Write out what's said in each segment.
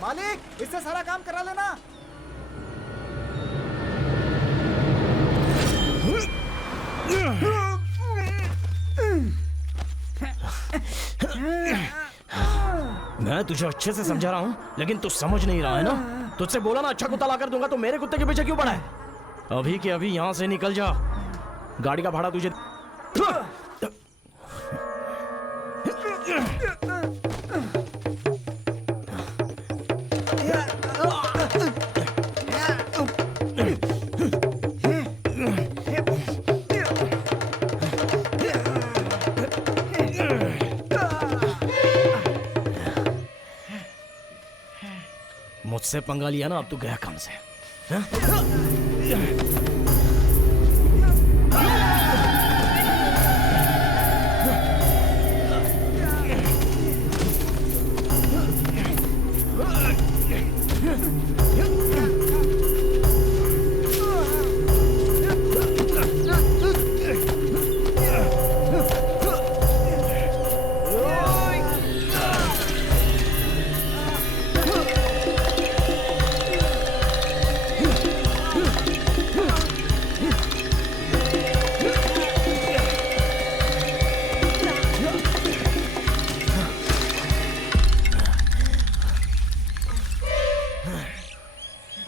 मालिक, इससे सारा काम करा लेना। मैं तुझे अच्छे से समझा रहा हूँ, लेकिन तू समझ नहीं रहा है ना। तुझसे बोला ना अच्छा कुत्ता ला कर दूंगा, तो मेरे कुत्ते के पीछे क्यों पड़ा है? अभी के अभी यहाँ से निकल जा। गाड़ी का भाड़ा तुझे। मुझसे पंगा लिया ना, अब तू गया काम से।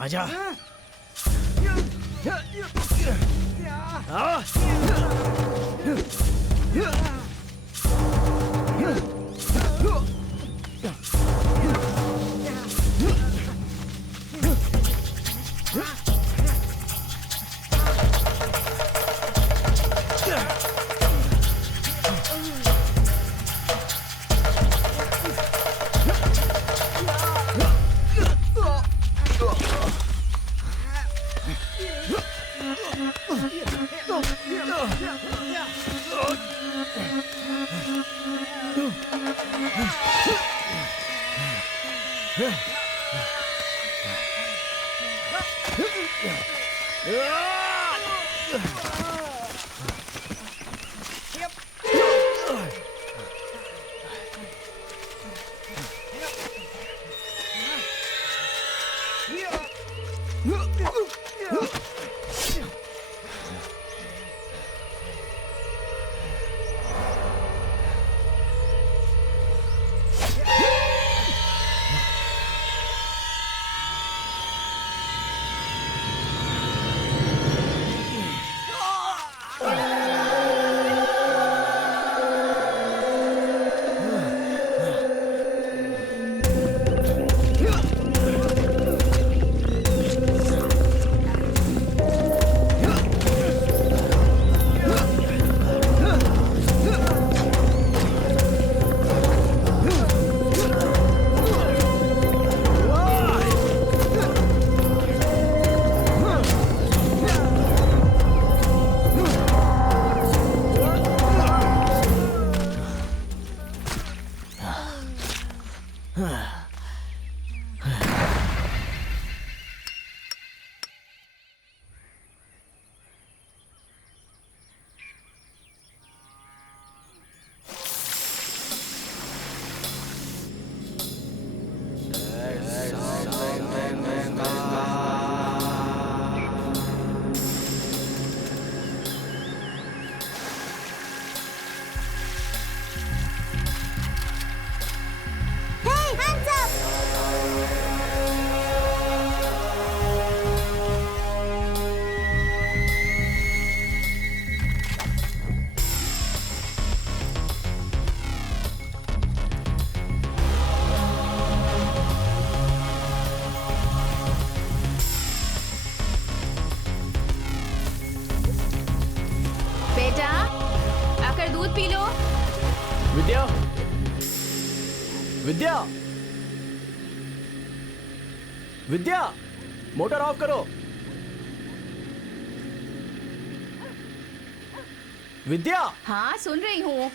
आजा। विद्या, विद्या, विद्या, मोटर ऑफ करो। विद्या। हाँ सुन रही हूँ।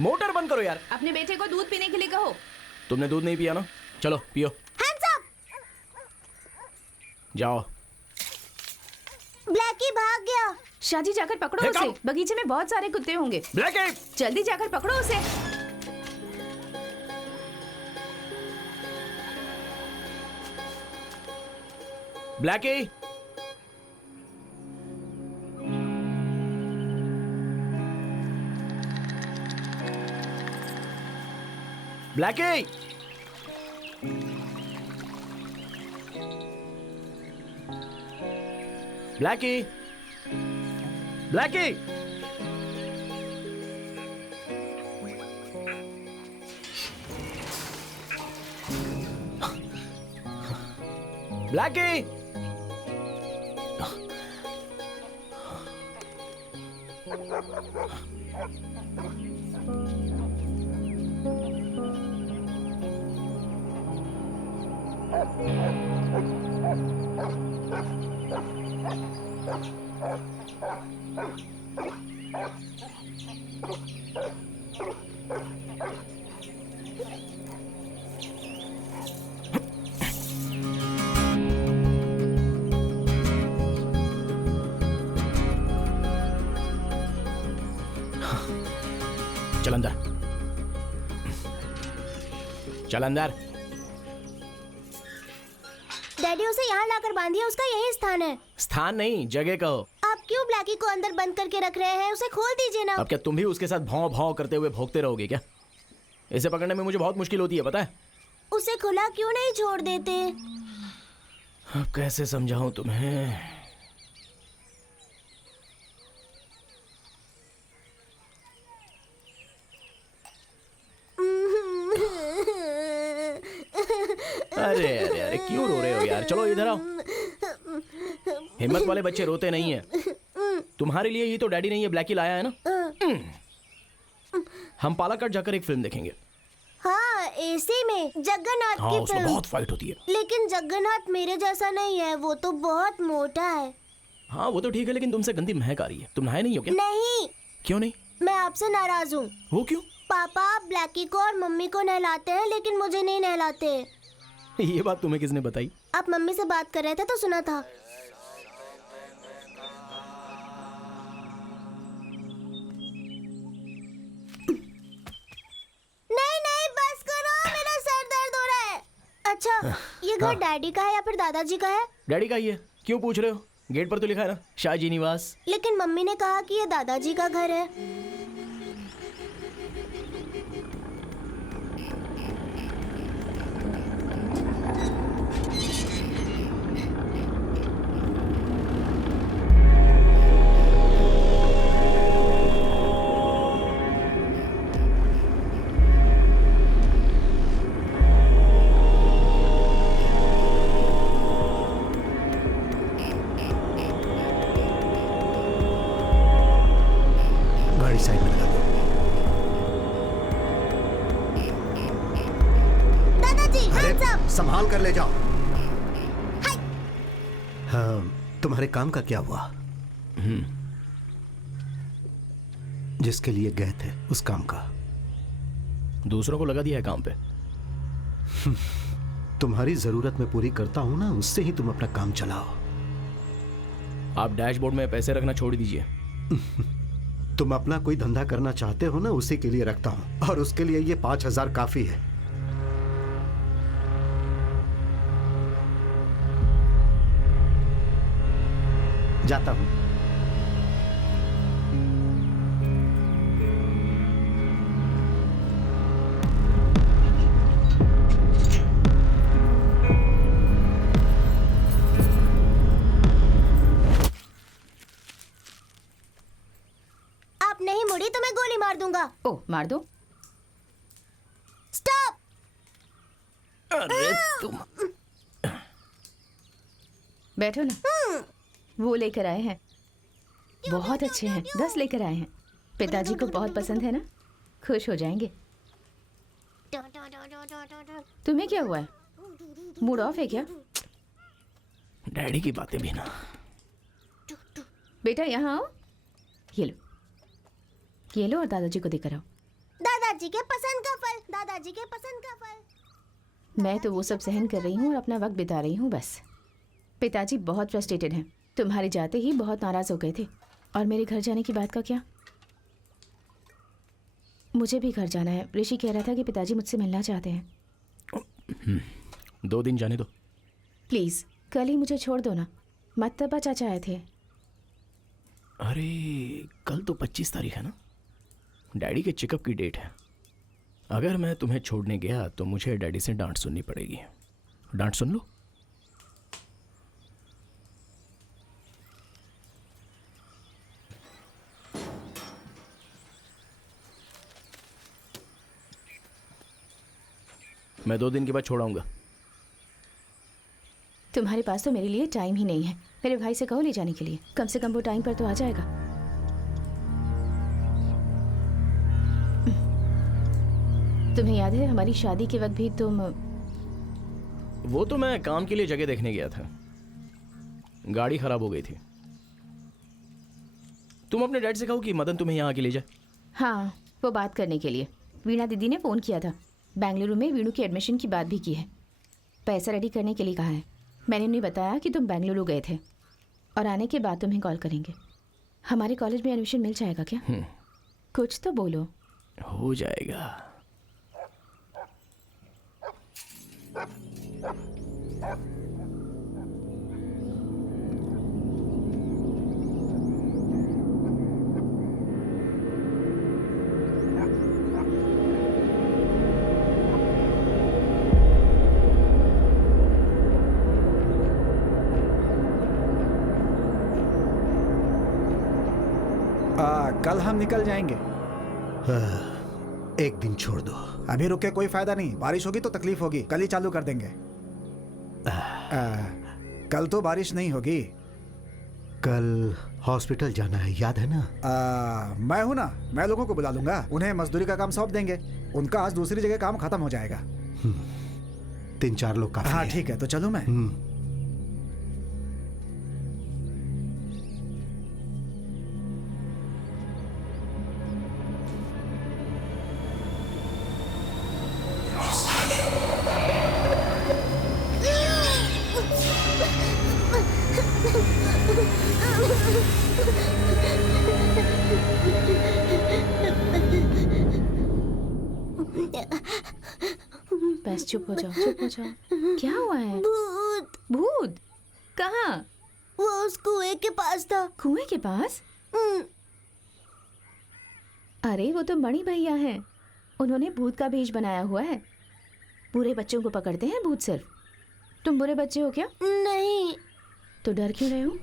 मोटर बंद करो यार। अपने बेटे को दूध पीने के लिए कहो। तुमने दूध नहीं पिया ना, चलो पियो। Hands up! जाओ। ब्लैकी भाग गया। शादी जाकर पकड़ो उसे, बगीचे में बहुत सारे कुत्ते होंगे। ब्लैकी! जल्दी जाकर पकड़ो उसे। Blackie, Blackie, Blackie, Blackie. Blackie, चल अंदर, चल अंदर। डैडी उसे यहाँ लाकर बांधिए, उसका यही स्थान है। स्थान नहीं, जगह कहो। आप क्यों ब्लैकी को अंदर बंद करके रख रहे हैं? उसे खोल दीजिए ना। अब क्या तुम भी उसके साथ भौं भौं करते हुए भौंकते रहोगे क्या? इसे पकड़ने में मुझे बहुत मुश्किल होती है, पता है? उसे खुला क्यों नहीं छोड़ देते? अब कैसे समझाऊं तुम्हें? अरे अरे अरे, क्यों रो रहे हो यार? चलो इधर आओ। हिम्मत वाले बच्चे रोते नहीं है। तुम्हारे लिए ही तो डैडी ने ये ब्लैकी लाया है ना। हम पालाकट जाकर एक फिल्म देखेंगे। हाँ, एसी में जगन्नाथ हाँ, की उसमें फिल्म। बहुत फाइट होती है। लेकिन जगन्नाथ मेरे जैसा नहीं है, वो तो बहुत मोटा है। हाँ वो तो ठीक है, लेकिन तुमसे गंदी महक आ रही है। तुम नहाए नहीं हो क्या? नहीं, क्यों नहीं? मैं आपसे नाराज हूँ। वो क्यों? पापा ब्लैकी को और मम्मी को नहलाते हैं, लेकिन मुझे नहीं नहलाते। ये बात तुम्हें किसने बताई? आप मम्मी से बात कर रहे थे तो सुना था। नहीं नहीं, बस करो, मेरा सर दर्द हो रहा है। अच्छा, ये घर डैडी का है या फिर दादाजी का है? डैडी का ही है। क्यों पूछ रहे हो? गेट पर तो लिखा है ना, शाहजी निवास। लेकिन मम्मी ने कहा कि ये दादाजी का घर है। गाड़ी साइड में लगा दो। दादाजी, अरे hands up! संभाल कर ले जाओ। हाय! हाँ, तुम्हारे काम का क्या हुआ? जिसके लिए गए थे उस काम का? दूसरों को लगा दिया है काम पे। तुम्हारी जरूरत मैं पूरी करता हूं ना, उससे ही तुम अपना काम चलाओ। आप डैशबोर्ड में पैसे रखना छोड़ दीजिए। तुम अपना कोई धंधा करना चाहते हो ना, उसी के लिए रखता हूं, और उसके लिए ये 5,000 काफी है। जाता हूं। आप नहीं मुड़ी तो मैं गोली मार दूंगा। ओ, मार दो। स्टॉप! अरे तुम बैठो ना। वो लेकर आए हैं, बहुत अच्छे हैं। 10 लेकर आए हैं। पिताजी को बहुत पसंद है ना, खुश हो जाएंगे। तुम्हें क्या हुआ है? मूड ऑफ है क्या? डैडी की बातें भी ना। बेटा यहाँ आओ। ये लो और दादाजी को देकर आओ। दादाजी के पसंद का फल, दादाजी के पसंद का फल। मैं तो वो सब सहन कर रही हूँ और अपना वक्त बिता रही हूँ बस। पिताजी बहुत फ्रस्ट्रेटेड हैं। तुम्हारे जाते ही बहुत नाराज हो गए थे। और मेरे घर जाने की बात का क्या? मुझे भी घर जाना है। ऋषि कह रहा था कि पिताजी मुझसे मिलना चाहते हैं। 2 दिन जाने दो। प्लीज़ कल ही मुझे छोड़ दो ना, मत तब चाचा आए थे। अरे कल तो 25 तारीख है ना, डैडी के चेकअप की डेट है। अगर मैं तुम्हें छोड़ने गया तो मुझे डैडी से डांट सुननी पड़ेगी। डांट सुन लो। मैं 2 दिन के बाद छोड़ाऊंगा। तुम्हारे पास तो मेरे लिए टाइम ही नहीं है। मेरे भाई से कहो ले जाने के लिए, कम से कम वो टाइम पर तो आ जाएगा। तुम्हें याद है हमारी शादी के वक्त भी तुम? वो तो मैं काम के लिए जगह देखने गया था, गाड़ी खराब हो गई थी। तुम अपने डैड से कहो कि मदन तुम्हें यहाँ आके ले जाए। हाँ, वो बात करने के लिए वीणा दीदी ने फ़ोन किया था। बेंगलुरु में वीणु की एडमिशन की बात भी की है, पैसा रेडी करने के लिए कहा है। मैंने उन्हें बताया कि तुम बेंगलुरु गए थे और आने के बाद तुम्हें कॉल करेंगे। हमारे कॉलेज में एडमिशन मिल जाएगा क्या? कुछ तो बोलो। हो जाएगा। कल हम निकल जाएंगे। एक दिन छोड़ दो। अभी रुके कोई फायदा नहीं, बारिश होगी तो तकलीफ होगी। कल ही चालू कर देंगे। कल तो बारिश नहीं होगी। कल हॉस्पिटल जाना है, याद है ना? मैं हूं ना, मैं लोगों को बुला लूंगा, उन्हें मजदूरी का काम सौंप देंगे। उनका आज दूसरी जगह काम खत्म हो जाएगा। 3-4 लोग काफी हाँ है। ठीक है, तो चलूं मैं? बस चुप हो जाओ, चुप हो जाओ। क्या हुआ है? भूत। भूत? कहाँ? वो उस कुएं के पास था। कुएं के पास? अरे वो तो मणि भैया हैं, उन्होंने भूत का भेष बनाया हुआ है। बुरे बच्चों को पकड़ते हैं भूत सिर्फ। तुम बुरे बच्चे हो क्या? नहीं। तो डर क्यों रहे हो?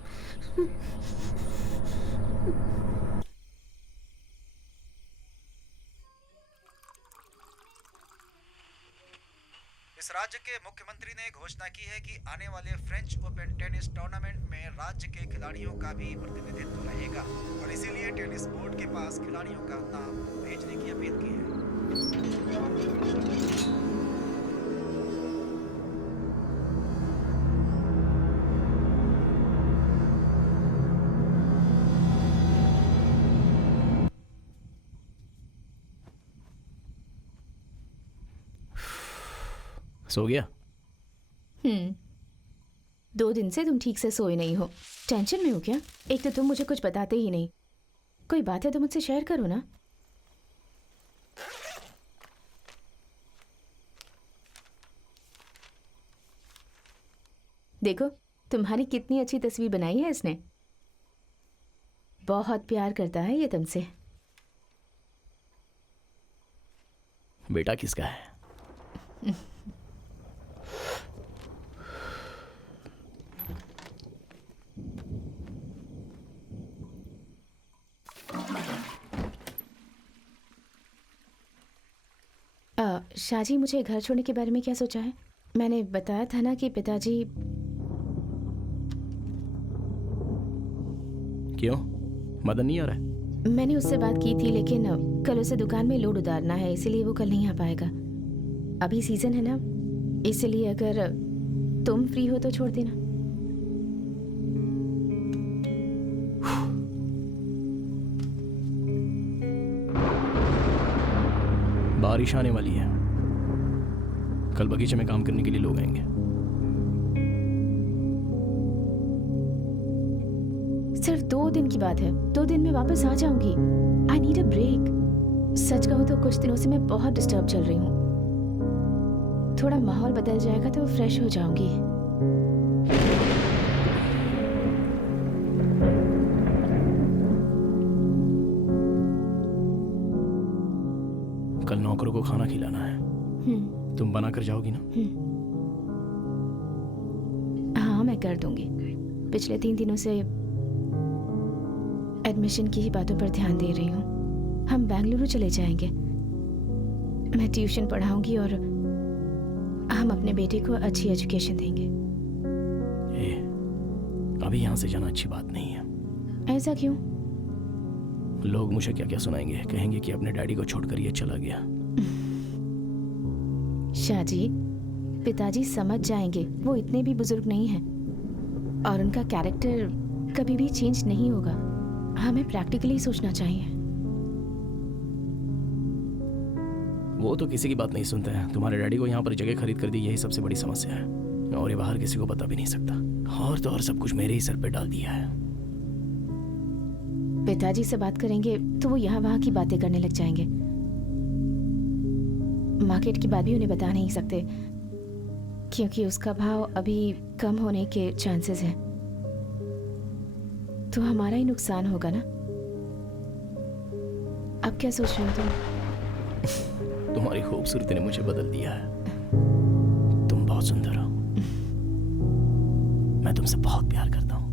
इस राज्य के मुख्यमंत्री ने घोषणा की है कि आने वाले फ्रेंच ओपन टेनिस टूर्नामेंट में राज्य के खिलाड़ियों का भी प्रतिनिधित्व रहेगा और इसीलिए टेनिस बोर्ड के पास खिलाड़ियों का नाम भेजने की अपील की है। सो गया? 2 दिन से तुम ठीक से सोए नहीं हो। टेंशन में हो क्या? एक तो तुम मुझे कुछ बताते ही नहीं। कोई बात है तो मुझसे शेयर करो ना। देखो तुम्हारी कितनी अच्छी तस्वीर बनाई है इसने। बहुत प्यार करता है ये तुमसे। बेटा किसका है? शाजी, मुझे घर छोड़ने के बारे में क्या सोचा है? मैंने बताया था ना कि पिताजी। क्यों, मदन नहीं आ रहा है? मैंने उससे बात की थी, लेकिन कल उसे दुकान में लोड उतारना है, इसीलिए वो कल नहीं आ पाएगा। अभी सीजन है ना, इसलिए अगर तुम फ्री हो तो छोड़ देना। बारिश आने वाली है, कल बगीचे में काम करने के लिए लोग आएंगे। सिर्फ 2 दिन की बात है, 2 दिन में वापस आ जाऊंगी। I need a break. सच कहूँ तो कुछ दिनों से मैं बहुत डिस्टर्ब चल रही हूँ। थोड़ा माहौल बदल जाएगा तो फ्रेश हो जाऊंगी। नौकरों को खाना खिलाना है। तुम बना कर जाओगी ना? हाँ, मैं कर दूंगी। पिछले 3 दिनों से एडमिशन की ही बातों पर ध्यान दे रही हूँ। हम बेंगलुरु चले जाएंगे। मैं ट्यूशन पढ़ाऊंगी और हम अपने बेटे को अच्छी एजुकेशन देंगे। अभी यहाँ से जाना अच्छी बात नहीं है। ऐसा क्यों? लोग मुझे क्या क्या सुनाएंगे, कहेंगे कि अपने डैडी को छोड़कर ये चला गया। शाहजी, पिताजी समझ जाएंगे। वो इतने भी बुजुर्ग नहीं हैं और उनका कैरेक्टर कभी भी चेंज नहीं होगा। हमें प्रैक्टिकली सोचना चाहिए। वो तो किसी की बात नहीं सुनते हैं। तुम्हारे डैडी को यहाँ पर जगह खरीद कर दी, यही सबसे बड़ी समस्या है। और ये बाहर किसी को बता भी नहीं सकता। और तो और सब कुछ मेरे ही सर पे डाल दिया है। पिताजी से बात करेंगे तो वो यहाँ वहाँ की बातें करने लग जाएंगे। मार्केट की बात भी उन्हें बता नहीं सकते क्योंकि उसका भाव अभी कम होने के चांसेस हैं। तो हमारा ही नुकसान होगा ना। अब क्या सोच रहे हो तुम? तुम्हारी खूबसूरती ने मुझे बदल दिया है। तुम बहुत सुंदर हो। मैं तुमसे बहुत प्यार करता हूँ।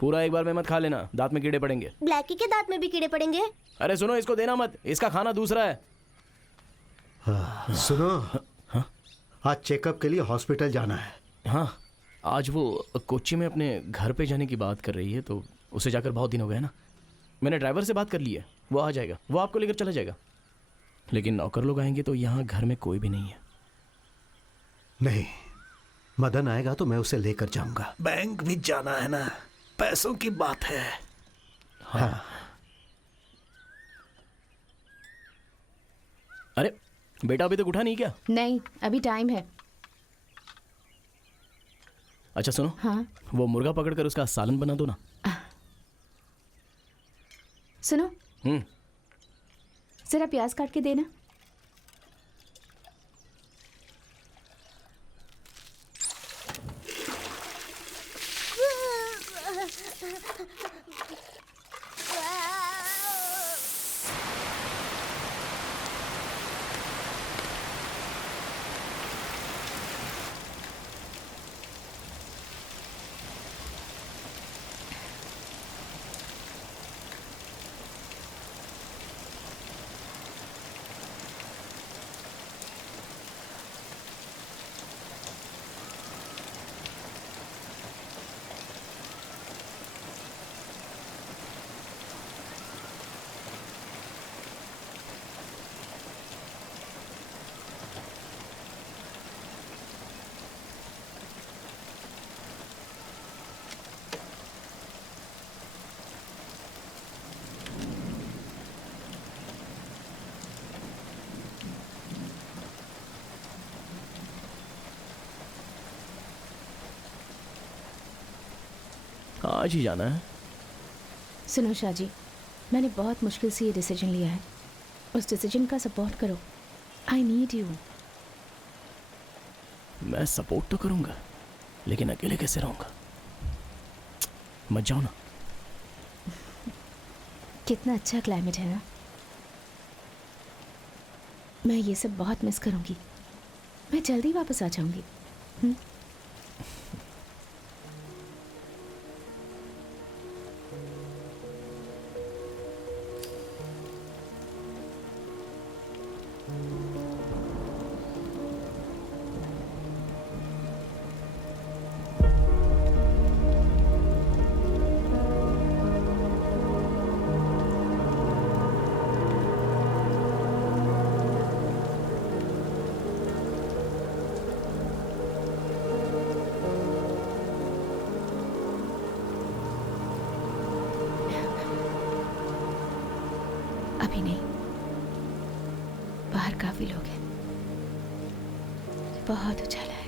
पूरा एक बार में मत खा लेना, दांत में कीड़े पड़ेंगे। ब्लैकी के दांत में भी कीड़े पड़ेंगे। अरे सुनो, इसको देना मत, इसका खाना दूसरा है। सुनो, आज चेकअप के लिए हॉस्पिटल जाना है। हाँ, आज वो कोच्चि में अपने घर पे जाने की बात कर रही है, तो उसे जाकर बहुत दिन हो गए ना। मैंने ड्राइवर से बात कर ली है, वो आ जाएगा, वो आपको लेकर चला जाएगा। लेकिन नौकर लोग आएंगे तो यहाँ घर में कोई भी नहीं है। नहीं, मदन आएगा तो मैं उसे लेकर जाऊंगा। बैंक भी जाना है ना, पैसों की बात है। हाँ। अरे बेटा अभी तक उठा नहीं क्या? नहीं, अभी टाइम है। अच्छा सुनो, हाँ वो मुर्गा पकड़कर उसका सालन बना दो ना। सुनो, हम्म, जरा प्याज काट के देना। आज ही जाना है। सुनो शाहजी, मैंने बहुत मुश्किल से ये डिसीजन लिया है। उस डिसीजन का सपोर्ट करो। I need you. मैं सपोर्ट तो करूंगा, लेकिन अकेले कैसे रहूंगा? मत जाओ ना। कितना अच्छा क्लाइमेट है ना। मैं ये सब बहुत मिस करूंगी। मैं जल्दी वापस आ जाऊंगी। अभी नहीं, बाहर काफी लोग हैं, बहुत उजाला है।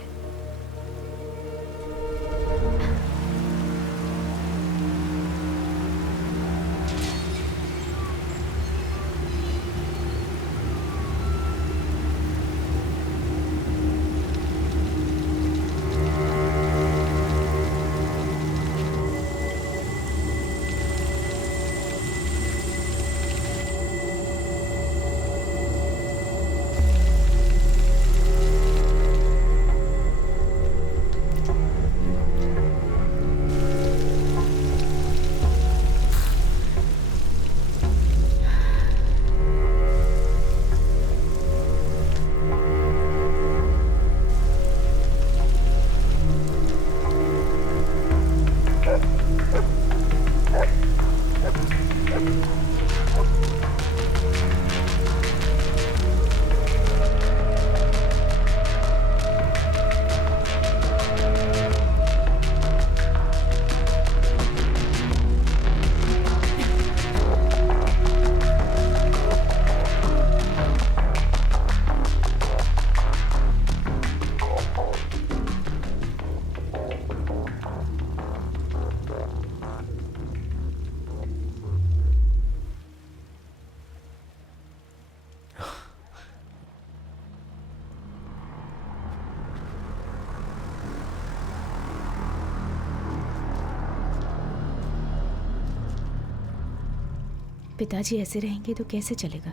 पिताजी ऐसे रहेंगे तो कैसे चलेगा?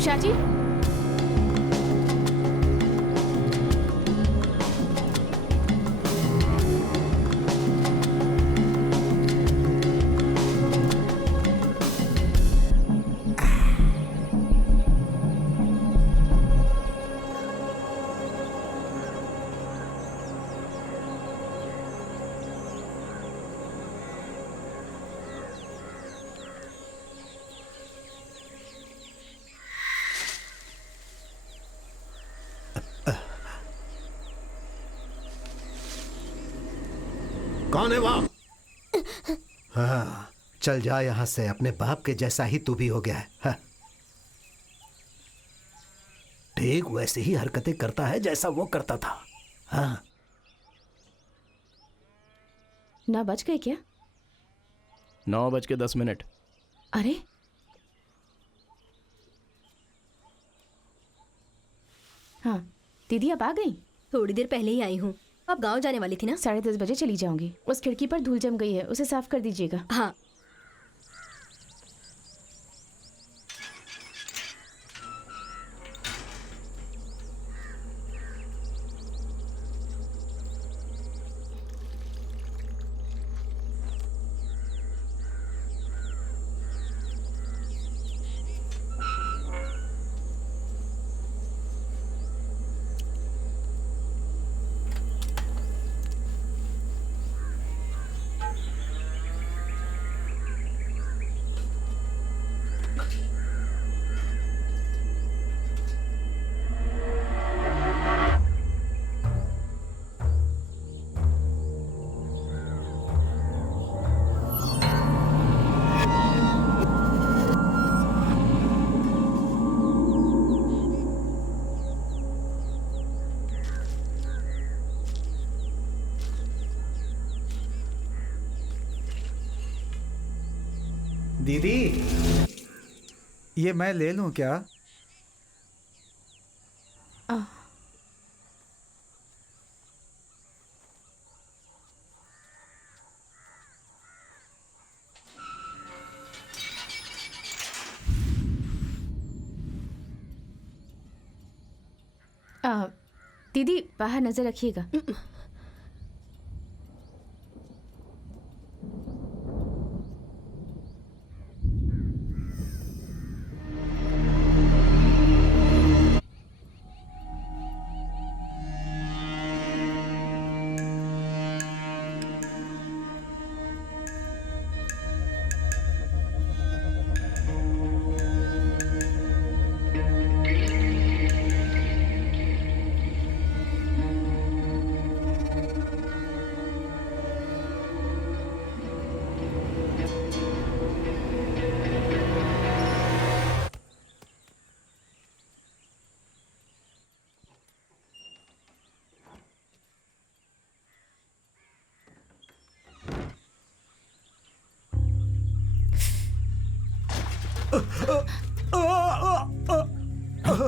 शाजी, कौन है वहां? हाँ, चल जा यहां से। अपने बाप के जैसा ही तू भी हो गया है। हाँ। ठीक वैसे ही हरकतें करता है जैसा वो करता था। हाँ। 9 बज गए क्या? 9:10। अरे हाँ, दीदी अब आ गई? थोड़ी देर पहले ही आई हूँ। आप गांव जाने वाली थी ना? 10:30 बजे चली जाऊंगी। उस खिड़की पर धूल जम गई है, उसे साफ कर दीजिएगा। हाँ। दीदी, ये मैं ले लूं क्या? दीदी बाहर नजर रखिएगा।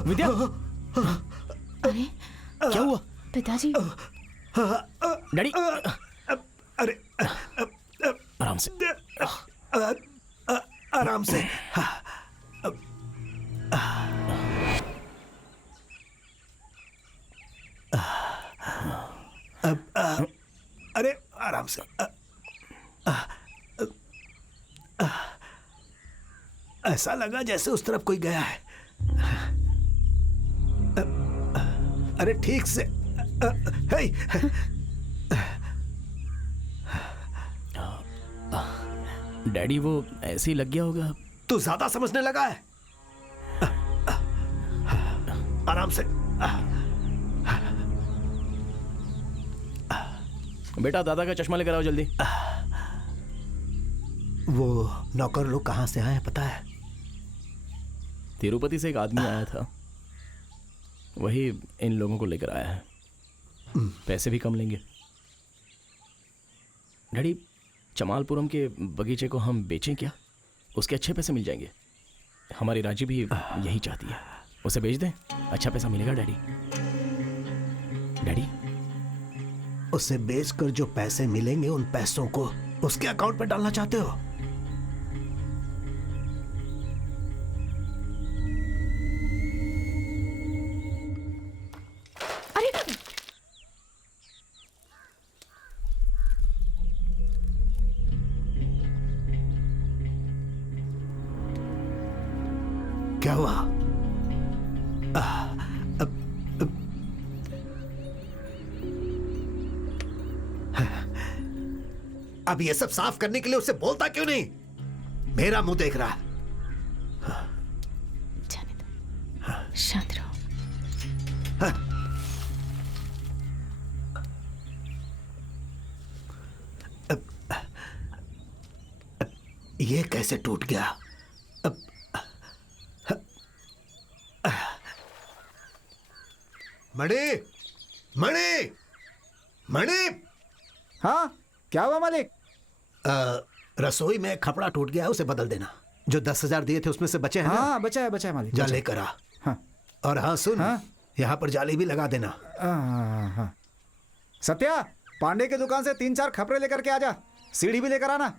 विद्या, अरे क्या हुआ? पिताजी, डैडी, अरे आराम से। आराम से। अरे आराम से। ऐसा लगा जैसे उस तरफ कोई गया है। अरे ठीक से। हे, डैडी वो ऐसे ही लग गया होगा। तू ज्यादा समझने लगा है। आराम से। बेटा दादा का चश्मा लेकर आओ जल्दी। वो नौकर लोग कहाँ से आए हैं पता है? तिरुपति से एक आदमी आया था, वही इन लोगों को लेकर आया है। पैसे भी कम लेंगे। डैडी, चमालपुरम के बगीचे को हम बेचें क्या? उसके अच्छे पैसे मिल जाएंगे। हमारी राजी भी यही चाहती है। उसे बेच दें, अच्छा पैसा मिलेगा डैडी। डैडी, उसे बेचकर जो पैसे मिलेंगे उन पैसों को उसके अकाउंट पे डालना चाहते हो? अरे क्या हुआ? अब ये सब साफ करने के लिए उसे बोलता क्यों नहीं? मेरा मुंह देख रहा है। जाने दो, शांत रहो। ये कैसे टूट गया? मणि, मणि, मणि! हाँ, क्या हुआ मालिक? रसोई में खपड़ा टूट गया है, उसे बदल देना। जो 10,000 दिए थे उसमें से बचे हैं ना? हाँ, बचा है मालिक। जा बचा है। लेकर आ। हाँ, और हाँ सुन, हाँ? यहाँ पर जाली भी लगा देना। हाँ। सत्या, पांडे की दुकान से 3-4 खपरे लेकर के आजा। सीढ़ी भी लेकर आना।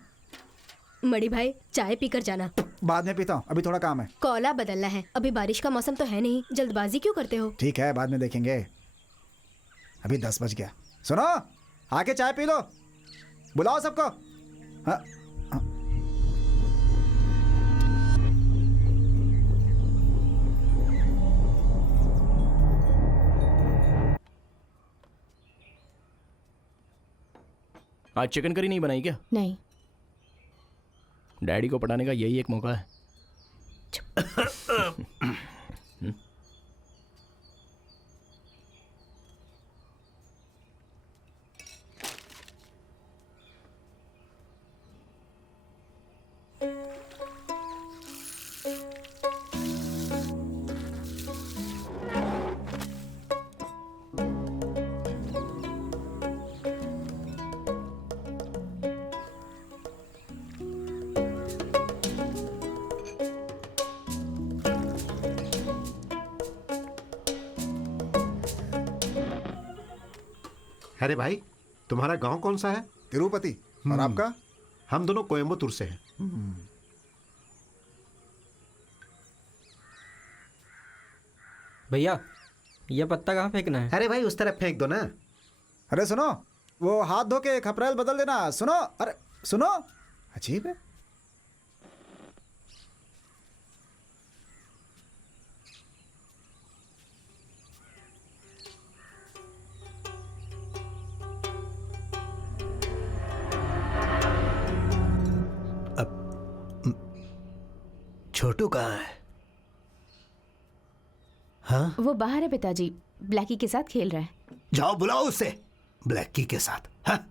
मणि भाई, चाय पीकर जाना। बाद में पीता हूँ, अभी थोड़ा काम है। कोला बदलना है। अभी बारिश का मौसम तो है नहीं, जल्दबाजी क्यों करते हो? ठीक है, बाद में देखेंगे। अभी 10 बज गया। सुनो, आके चाय पी लो। बुलाओ सबको। हाँ। आज चिकन करी नहीं बनाई क्या? नहीं। डैडी को पटाने का यही एक मौका है। अरे भाई, तुम्हारा गांव कौन सा है? तिरुपति। और आपका? हम दोनों कोयम्बतूर से हैं। भैया ये पत्ता कहाँ फेंकना है? अरे भाई, उस तरफ फेंक दो ना। अरे सुनो, वो हाथ धो के खपरेल बदल देना। सुनो, अरे सुनो, अजीब है। छोटू कहाँ है? हाँ, वो बाहर है पिताजी, ब्लैकी के साथ खेल रहा है। जाओ बुलाओ उसे, ब्लैकी के साथ। हाँ।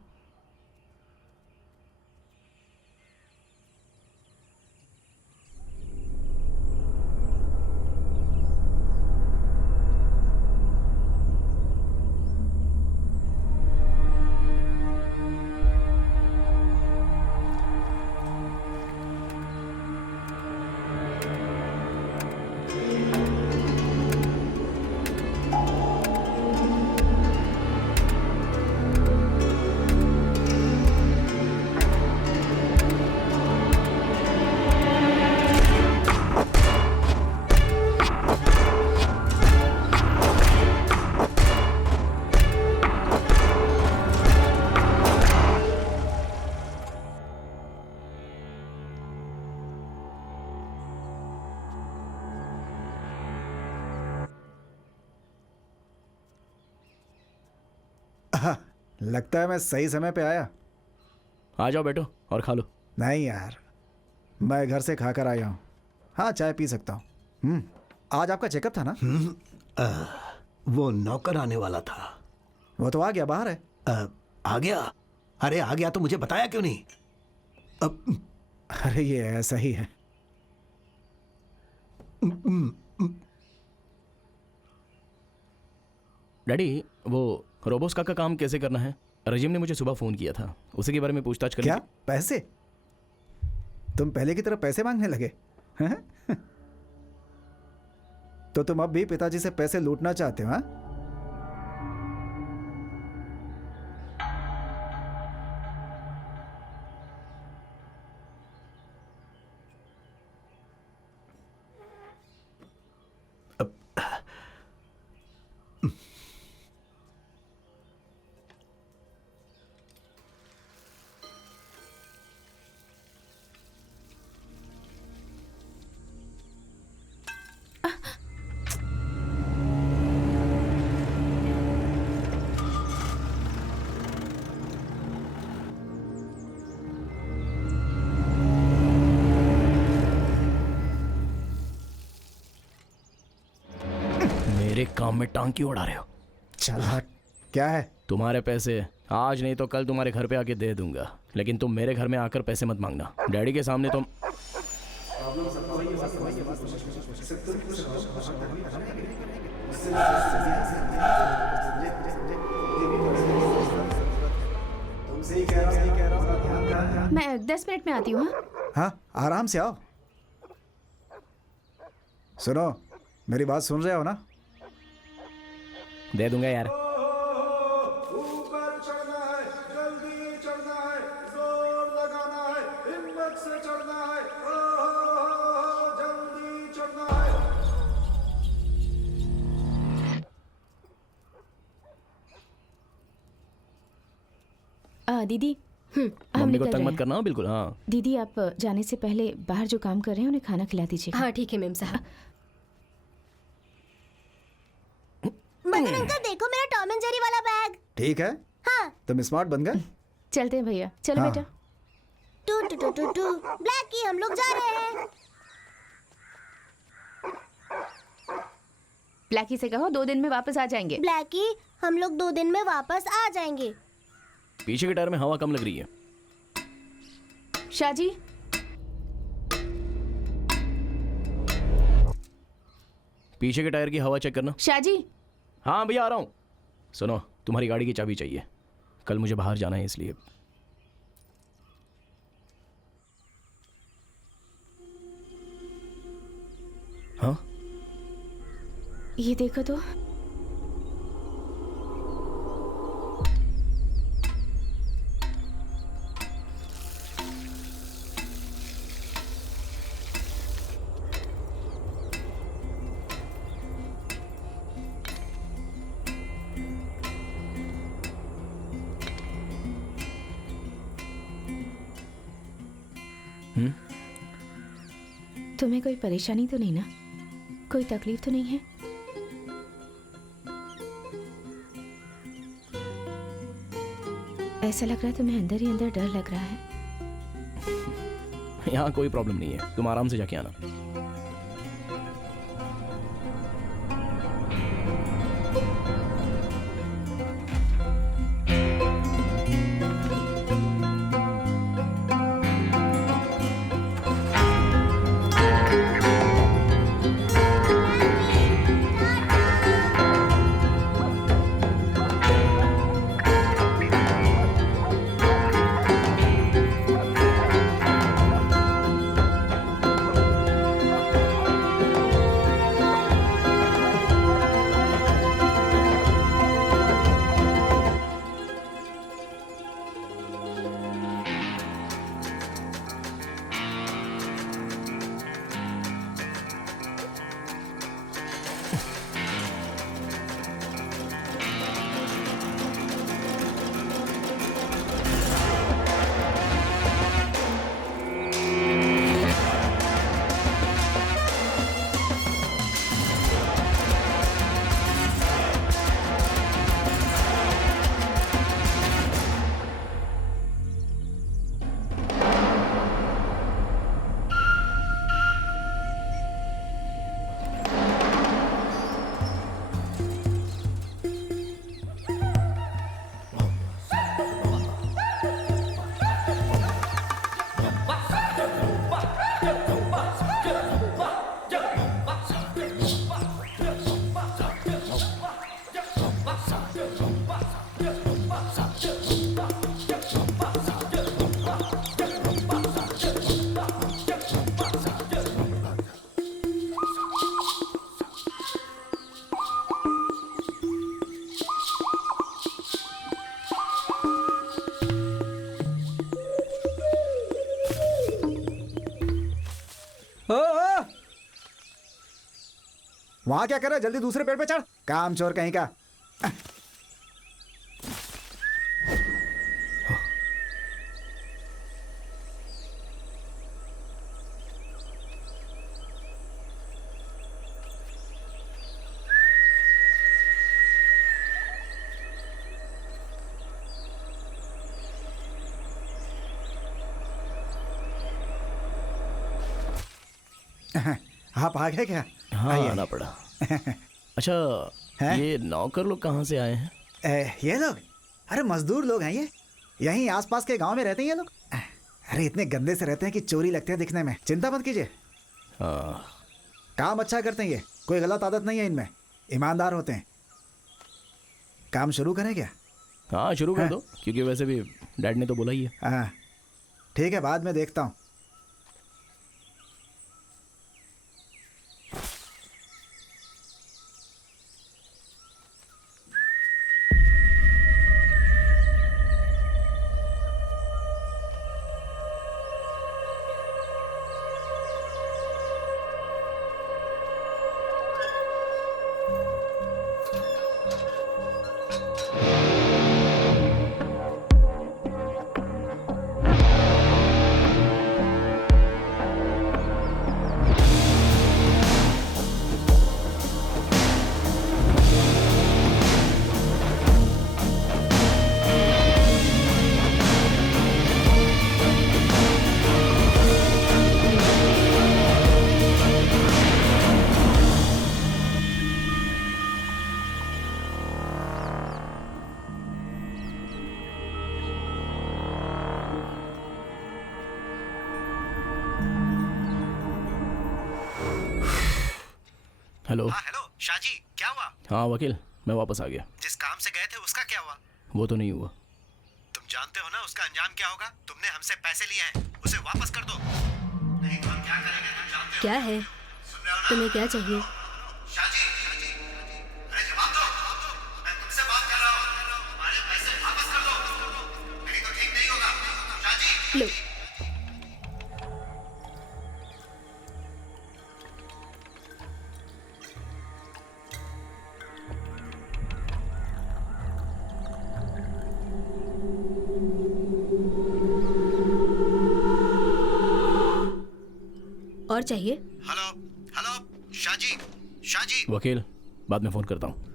लगता है मैं सही समय पे आया। आ जाओ बैठो और खा लो। नहीं यार, मैं घर से खाकर आया हूँ। हाँ, चाय पी सकता हूँ। आज आपका चेकअप था ना? वो नौकर आने वाला था। वो तो आ गया, बाहर है। आ गया? अरे आ गया तो मुझे बताया क्यों नहीं? अरे ये ऐसा ही है। डैडी, वो रोबोस्का का काम कैसे करना है? रजीम ने मुझे सुबह फोन किया था, उसी के बारे में पूछताछ करनी क्या थी। पैसे? तुम पहले की तरह पैसे मांगने लगे हैं? तो तुम अब भी पिताजी से पैसे लूटना चाहते हो? हाँ, मेरे काम में टांग क्यों उड़ा रहे हो? चल हट। क्या है? तुम्हारे पैसे आज नहीं तो कल तुम्हारे घर पे आके दे दूंगा, लेकिन तुम मेरे घर में आकर पैसे मत मांगना। डैडी के सामने तुम मैं 10 मिनट में आती हूँ। हाँ? हाँ, आराम से आओ। सुनो, मेरी बात सुन रहे हो ना? दे दूंगा यार। ऊपर चढ़ना है, जल्दी चढ़ना है, जोर लगाना है, हिम्मत से चढ़ना है, जल्दी चढ़ना है। दीदी, हम मम्मी को निकल तंग रहे मत हैं। करना। हाँ, बिल्कुल। हाँ, दीदी, आप जाने से पहले बाहर जो काम कर रहे हैं उन्हें खाना खिला दीजिए। हाँ ठीक है मेम साहब। मदन अंकल, देखो मेरा टॉम एंड जेरी वाला बैग। ठीक है, हाँ। तुम स्मार्ट बन गए। चलते हैं भैया, चलो हाँ। बेटा। टू टू टू टू टू ब्लैकी, हम लोग जा रहे हैं। ब्लैकी से कहो 2 दिन में वापस आ जाएंगे। ब्लैकी, हम लोग 2 दिन में वापस आ जाएंगे। पीछे के टायर में हवा कम लग रही है। शाहजी, पीछे के टायर की हवा चेक करना। शाहजी। हाँ भैया, आ रहा हूँ। सुनो, तुम्हारी गाड़ी की चाबी चाहिए, कल मुझे बाहर जाना है इसलिए। हाँ, ये देखो तो। तुम्हें कोई परेशानी तो नहीं ना? कोई तकलीफ तो नहीं है? ऐसा लग रहा है तुम्हें अंदर ही अंदर डर लग रहा है। यहाँ कोई प्रॉब्लम नहीं है, तुम आराम से जाके आना। वहां क्या कर रहा है? जल्दी दूसरे पेड़ पे चढ़, काम चोर कहीं का। आप आ गए क्या? हाँ, आइए। आना पड़ा। अच्छा, हैं? ये नौकर लोग कहाँ से आए हैं? ये लोग, अरे मजदूर लोग हैं ये, यहीं आसपास के गांव में रहते हैं ये लोग। अरे इतने गंदे से रहते हैं कि चोरी लगते हैं दिखने में। चिंता मत कीजिए, हाँ, काम अच्छा करते हैं ये, कोई गलत आदत नहीं है इनमें, ईमानदार होते हैं। काम शुरू करें क्या? हाँ शुरू कर हैं? दो, क्योंकि वैसे भी डैड ने तो बोला ही है। हाँ ठीक है, बाद में देखता हूँ। हेलो। हाँ हेलो शाहजी, क्या हुआ? हाँ वकील, मैं वापस आ गया। जिस काम से गए थे उसका क्या हुआ? वो तो नहीं हुआ। तुम जानते हो ना उसका अंजाम क्या होगा? तुमने हमसे पैसे लिए हैं, उसे वापस कर दो, नहीं तो हम क्या करेंगे तुम जानते हो। क्या है? सुन रहे हो ना? तुम्हें क्या चाहिए? शाहजी, अरे जवाब दो, मैं तुमसे बात कर रहा हूँ, हमारे पैसे वापस कर दो, नहीं तो ठीक नहीं होगा। शाहजी लो, और चाहिए? हेलो हेलो शाहजी शाहजी वकील बाद में फोन करता हूँ.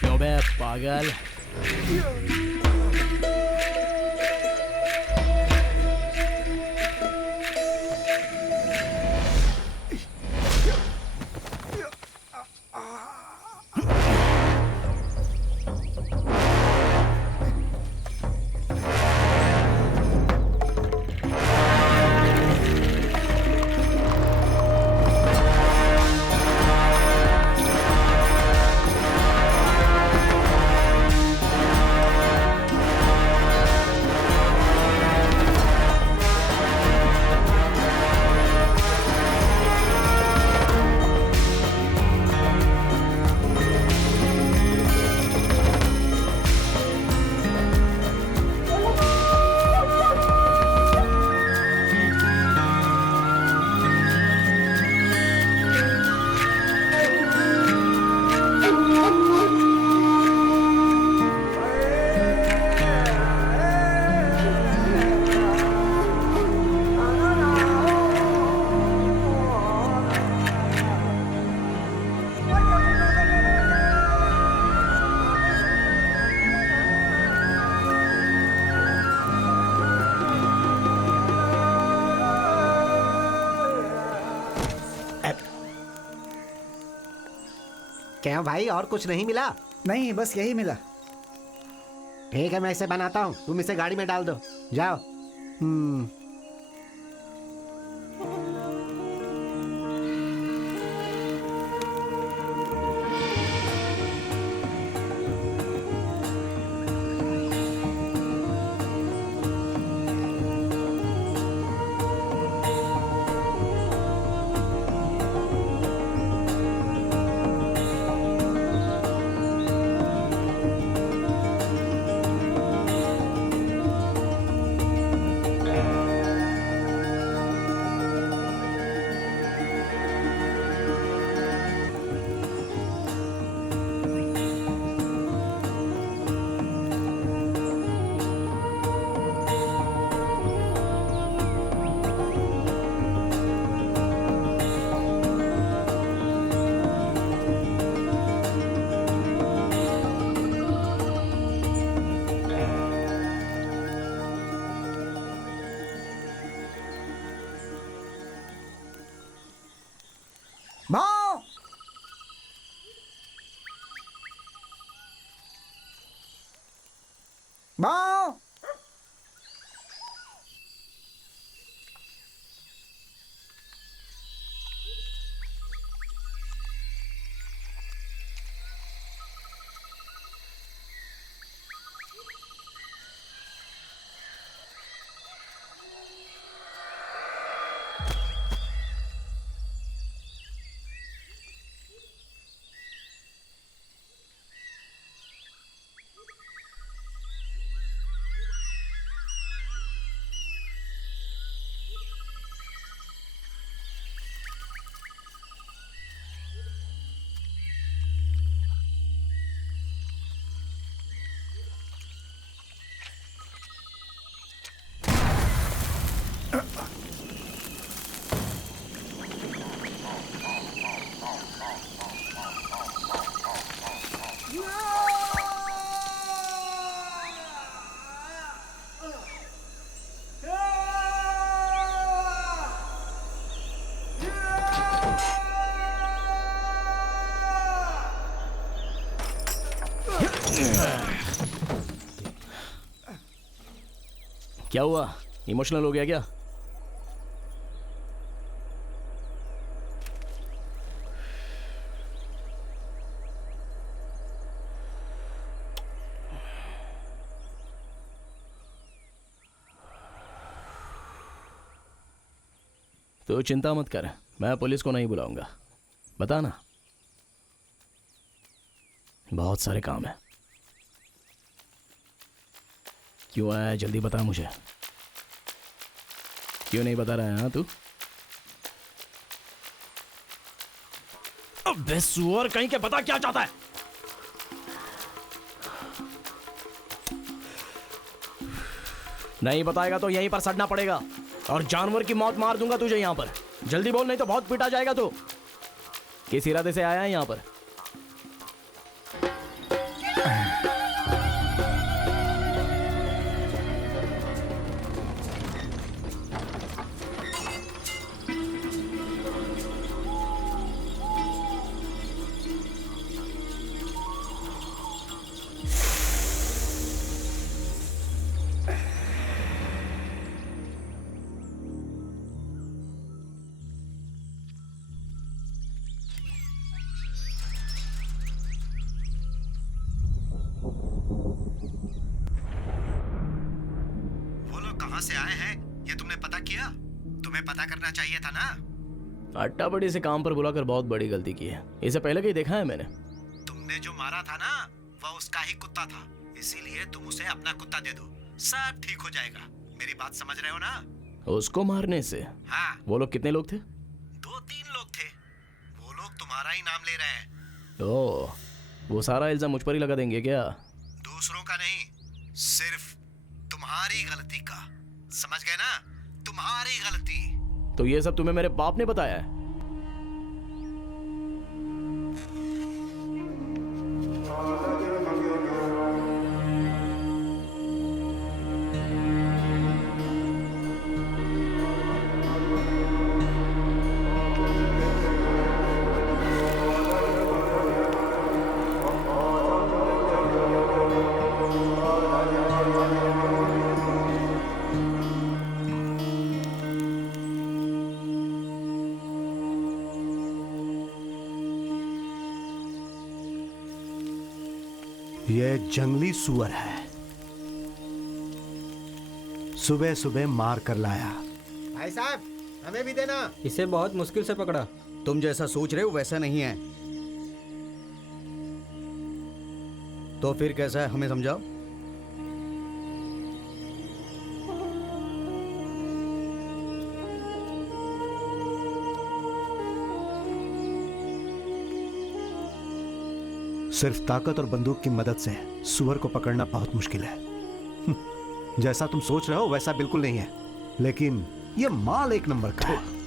क्यों बे पागल. क्या भाई और कुछ नहीं मिला? नहीं, बस यही मिला. ठीक है, मैं इसे बनाता हूँ, तुम इसे गाड़ी में डाल दो. जाओ. माँ, माँ. क्या हुआ, इमोशनल हो गया क्या? तो चिंता मत कर, मैं पुलिस को नहीं बुलाऊंगा। बता ना, बहुत सारे काम है। क्यों आया है, जल्दी बता मुझे। क्यों नहीं बता रहा है? हाँ तू, अबे सुअर कहीं के, बता क्या चाहता है। नहीं बताएगा तो यहीं पर सड़ना पड़ेगा और जानवर की मौत मार दूंगा तुझे यहां पर। जल्दी बोल, नहीं तो बहुत पीटा जाएगा तू। किस इरादे से आया है यहां पर? से आए हैं ये तुमने पता किया? तुम्हें पता करना चाहिए था ना। अट्टा बड़ी से काम पर बुलाकर बहुत बड़ी गलती की है। इसे पहले कहीं देखा है मैंने। तुमने जो मारा था ना वह उसका ही कुत्ता था, इसीलिए तुम उसे अपना कुत्ता दे दो, सब ठीक हो जाएगा। मेरी बात समझ रहे हो ना? उसको मारने से? हाँ। वो लोग कितने लोग थे? 2-3 लोग थे। वो लोग तुम्हारा ही नाम ले रहे हैं। ओह, वो सारा इल्जाम मुझ पर ही लगा देंगे क्या? दूसरों का नहीं, सिर्फ तुम्हारी गलती का। समझ गए ना? तुम्हारी गलती। तो ये सब तुम्हें मेरे बाप ने बताया है? ये जंगली सुअर है, सुबह सुबह मार कर लाया। भाई साहब, हमें भी देना। इसे बहुत मुश्किल से पकड़ा। तुम जैसा सोच रहे हो वैसा नहीं है। तो फिर कैसा है, हमें समझाओ। सिर्फ ताकत और बंदूक की मदद से सुअर को पकड़ना बहुत मुश्किल है। जैसा तुम सोच रहे हो वैसा बिल्कुल नहीं है, लेकिन यह माल एक नंबर का है।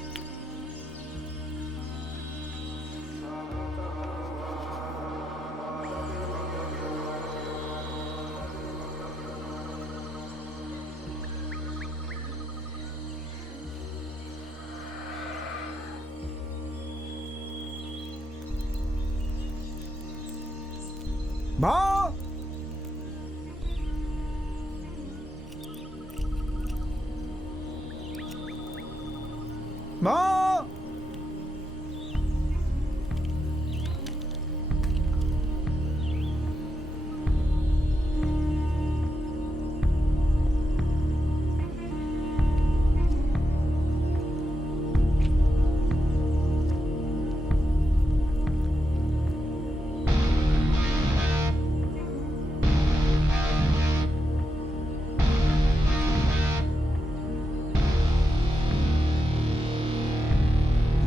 भाओ, भाओ,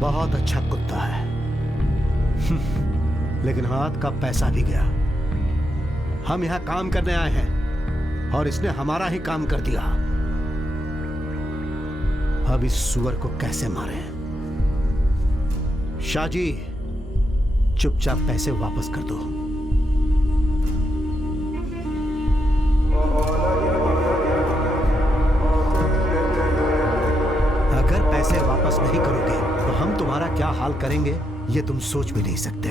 बहुत अच्छा कुत्ता है, लेकिन हाथ का पैसा भी गया। हम यहां काम करने आए हैं और इसने हमारा ही काम कर दिया। अब इस सुअर को कैसे मारें? शाहजी, चुपचाप पैसे वापस कर दो। अगर पैसे वापस नहीं करोगे तो हम तुम्हारा क्या हाल करेंगे ये तुम सोच भी नहीं सकते।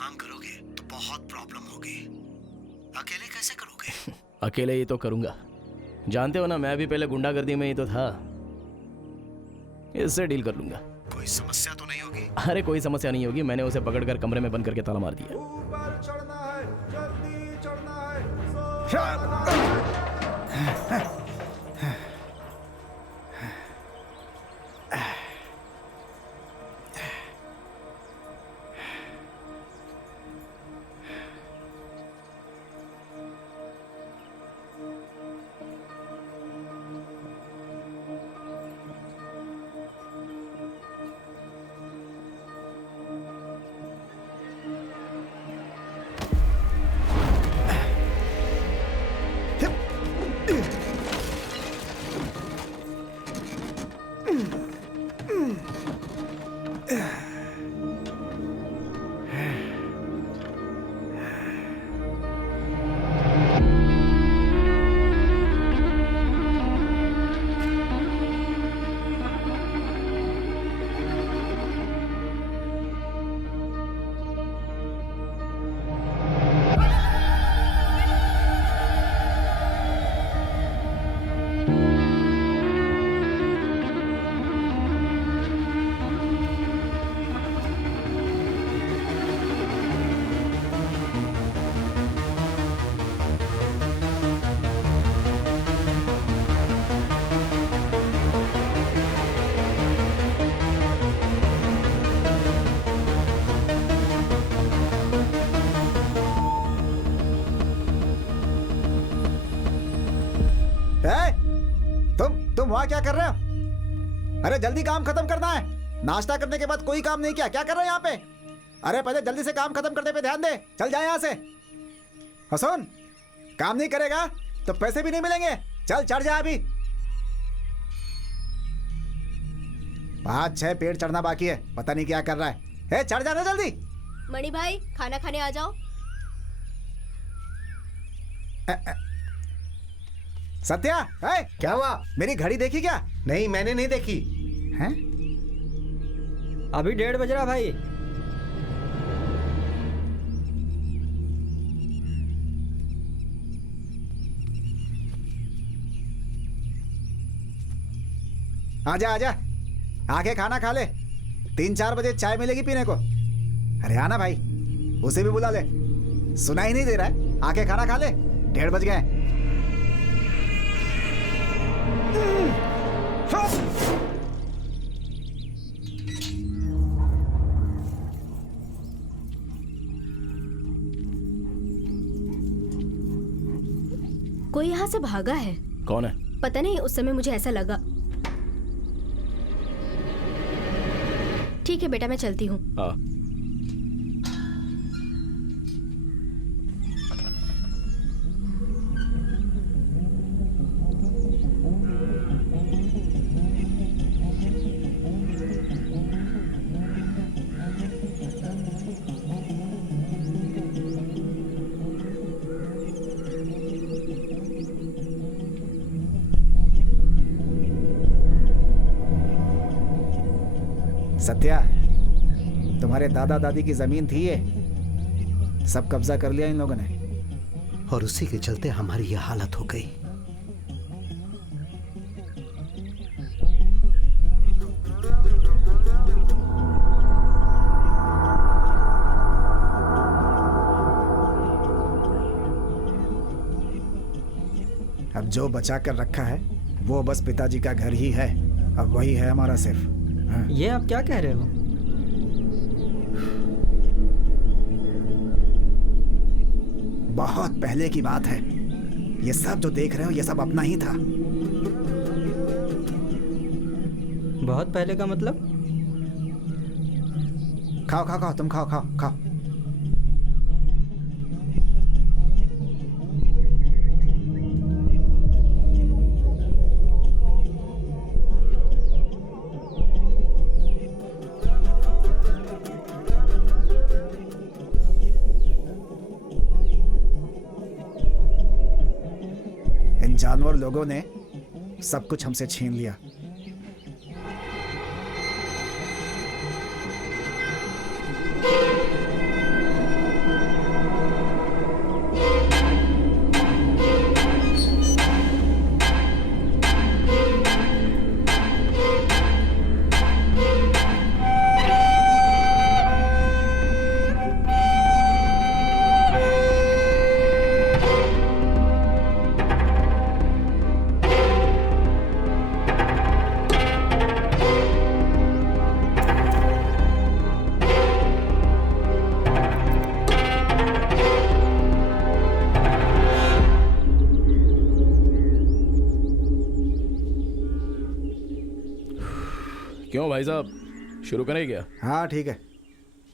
काम करोगे तो बहुत प्रॉब्लम होगी। अकेले कैसे करोगे? अकेले ही तो करूंगा। जानते हो ना, मैं भी पहले गुंडागर्दी में ही तो था। इससे डील कर लूंगा। कोई समस्या तो नहीं होगी? अरे कोई समस्या नहीं होगी। मैंने उसे पकड़कर कमरे में बंद करके ताला मार दिया। ऊपर चढ़ना है, जल्दी चढ़ना है। तुम वहां क्या कर रहे हो? अरे जल्दी काम खत्म करना है। नाश्ता करने के बाद कोई काम नहीं किया, क्या कर रहे हो यहाँ पे? अरे पहले जल्दी से काम खत्म करने पे ध्यान दे। चल जाए यहाँ से। हसन, काम नहीं करेगा तो पैसे भी नहीं मिलेंगे। चल चढ़ जा अभी। 5-6 पेड़ चढ़ना बाकी है, पता नहीं क्या कर रहा है। चढ़ जाना जल्दी। मणि भाई खाना खाने आ जाओ। सत्या, क्या हुआ? मेरी घड़ी देखी क्या? नहीं, मैंने नहीं देखी। हैं? अभी 1:30 बज रहा भाई। आजा आजा, आके खाना खा ले। 3-4 बजे चाय मिलेगी पीने को। अरे आना भाई, उसे भी बुला ले। सुना ही नहीं दे रहा है? आके खाना खा ले, 1:30 बज गए। कोई यहाँ से भागा है। कौन है? पता नहीं, उस समय मुझे ऐसा लगा। ठीक है बेटा, मैं चलती हूँ। हाँ। सत्या, तुम्हारे दादा दादी की जमीन थी ये, सब कब्जा कर लिया इन लोगों ने। और उसी के चलते हमारी यह हालत हो गई। अब जो बचा कर रखा है वो बस पिताजी का घर ही है। अब वही है हमारा सिर्फ। हाँ। ये आप क्या कह रहे हो? बहुत पहले की बात है। ये सब जो देख रहे हो ये सब अपना ही था। बहुत पहले का मतलब? खाओ खाओ खाओ, तुम खाओ खाओ खाओ। इन जानवर लोगों ने सब कुछ हमसे छीन लिया। भाई साहब शुरू करें क्या? हाँ ठीक है,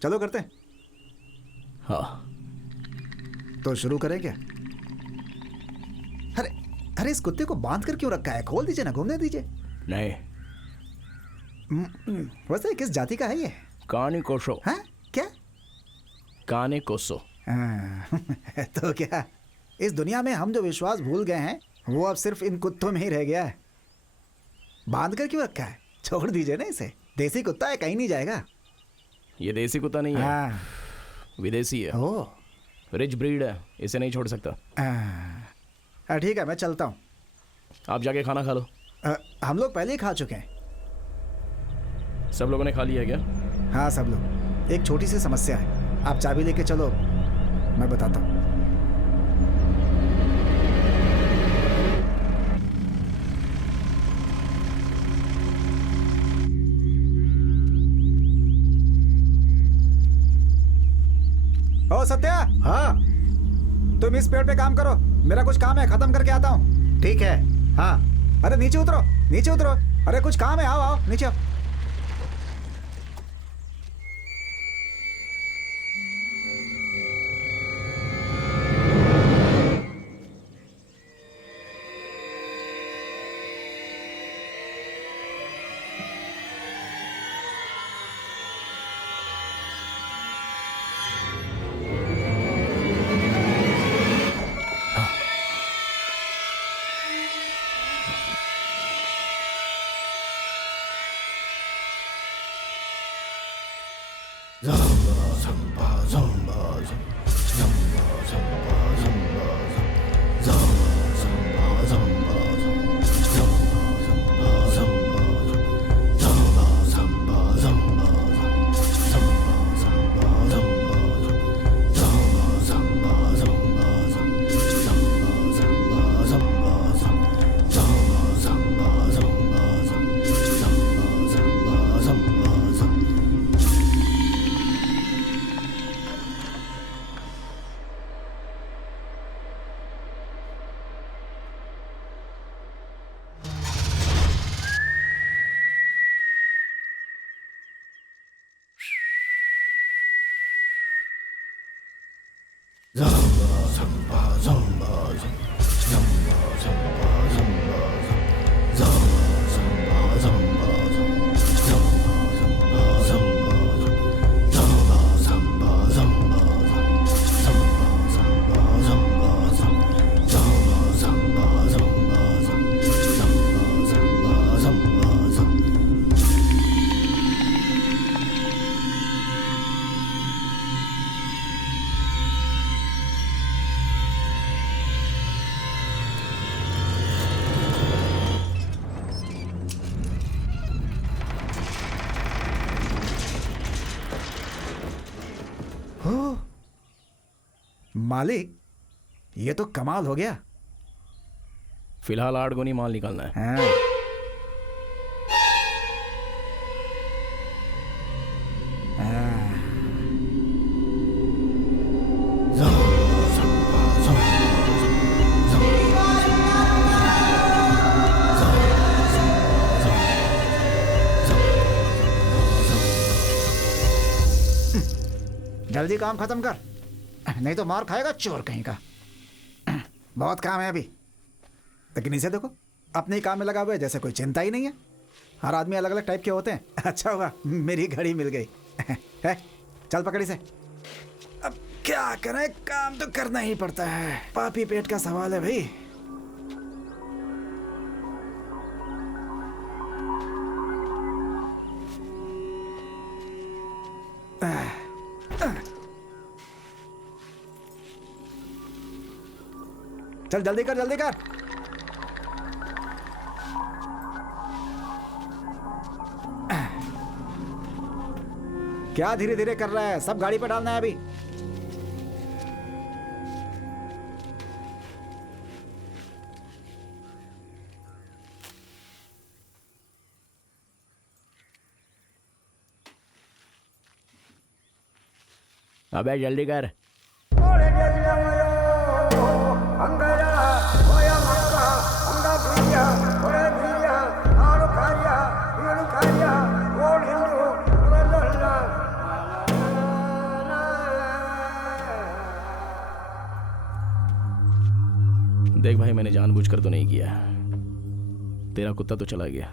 चलो करते हैं। हाँ तो शुरू करें क्या? अरे अरे, इस कुत्ते को बांध कर क्यों रखा है? खोल दीजिए ना, घूमने दीजिए। नहीं, वैसे किस जाति का है ये? कानी कोसो। हाँ क्या? काने कोसो। तो क्या इस दुनिया में हम जो विश्वास भूल गए हैं वो अब सिर्फ इन कुत्तों में ही रह गया है? बांध कर क्यों रखा है? छोड़ दीजिए ना इसे, देसी कुत्ता है, कहीं नहीं जाएगा। ये देसी कुत्ता नहीं है, हाँ। विदेशी है। ओह, रिच ब्रीड है, इसे नहीं छोड़ सकता। ठीक है, मैं चलता हूँ। आप जाके खाना खा लो। हम लोग पहले ही खा चुके हैं। सब लोगों ने खा लिया है क्या? हाँ सब लोग। एक छोटी सी समस्या है, आप चाबी लेके चलो, मैं बताता हूँ। ओ सत्या। हाँ तुम इस पेड़ पे काम करो, मेरा कुछ काम है, खत्म करके आता हूँ। ठीक है। हाँ अरे नीचे उतरो, नीचे उतरो। अरे कुछ काम है, आओ आओ नीचे आओ। मालिक, ये तो कमाल हो गया। फिलहाल 8 गुनी माल निकालना है। हाँ। जल्दी काम खत्म कर, नहीं तो मार खाएगा चोर कहीं का। बहुत काम है अभी, लेकिन इसे देखो, अपने ही काम में लगा हुआ है, जैसे कोई चिंता ही नहीं है। हर आदमी अलग अलग टाइप के होते हैं। अच्छा हुआ मेरी घड़ी मिल गई। है, चल पकड़ इसे। अब क्या करें, काम तो करना ही पड़ता है, पापी पेट का सवाल है भाई। चल जल्दी कर, जल्दी कर। क्या धीरे धीरे कर रहा है, सब गाड़ी पे डालना है अभी। अबे जल्दी कर। देख भाई, मैंने जानबूझकर तो नहीं किया। तेरा कुत्ता तो चला गया।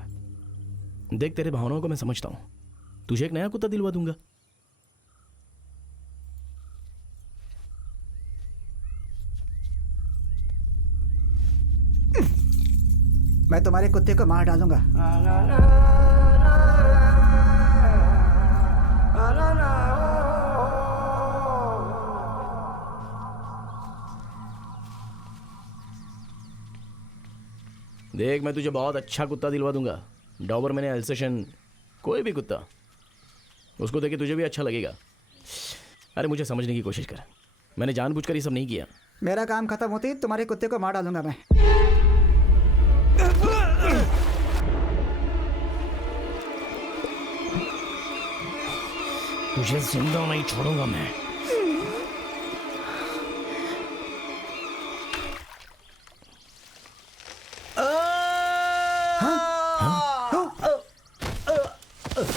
देख, तेरे भावनाओं को मैं समझता हूं। तुझे एक नया कुत्ता दिलवा दूंगा। मैं तुम्हारे कुत्ते को मार डालूंगा। देख, मैं तुझे बहुत अच्छा कुत्ता दिलवा दूंगा। डॉबरमैन या एल्सेशन, कोई भी कुत्ता, उसको देखे तुझे भी अच्छा लगेगा। अरे मुझे समझने की कोशिश कर, मैंने जानबूझकर ये सब नहीं किया। मेरा काम खत्म होते ही तुम्हारे कुत्ते को मार डालूंगा मैं। तुझे जिंदा नहीं छोड़ूंगा मैं।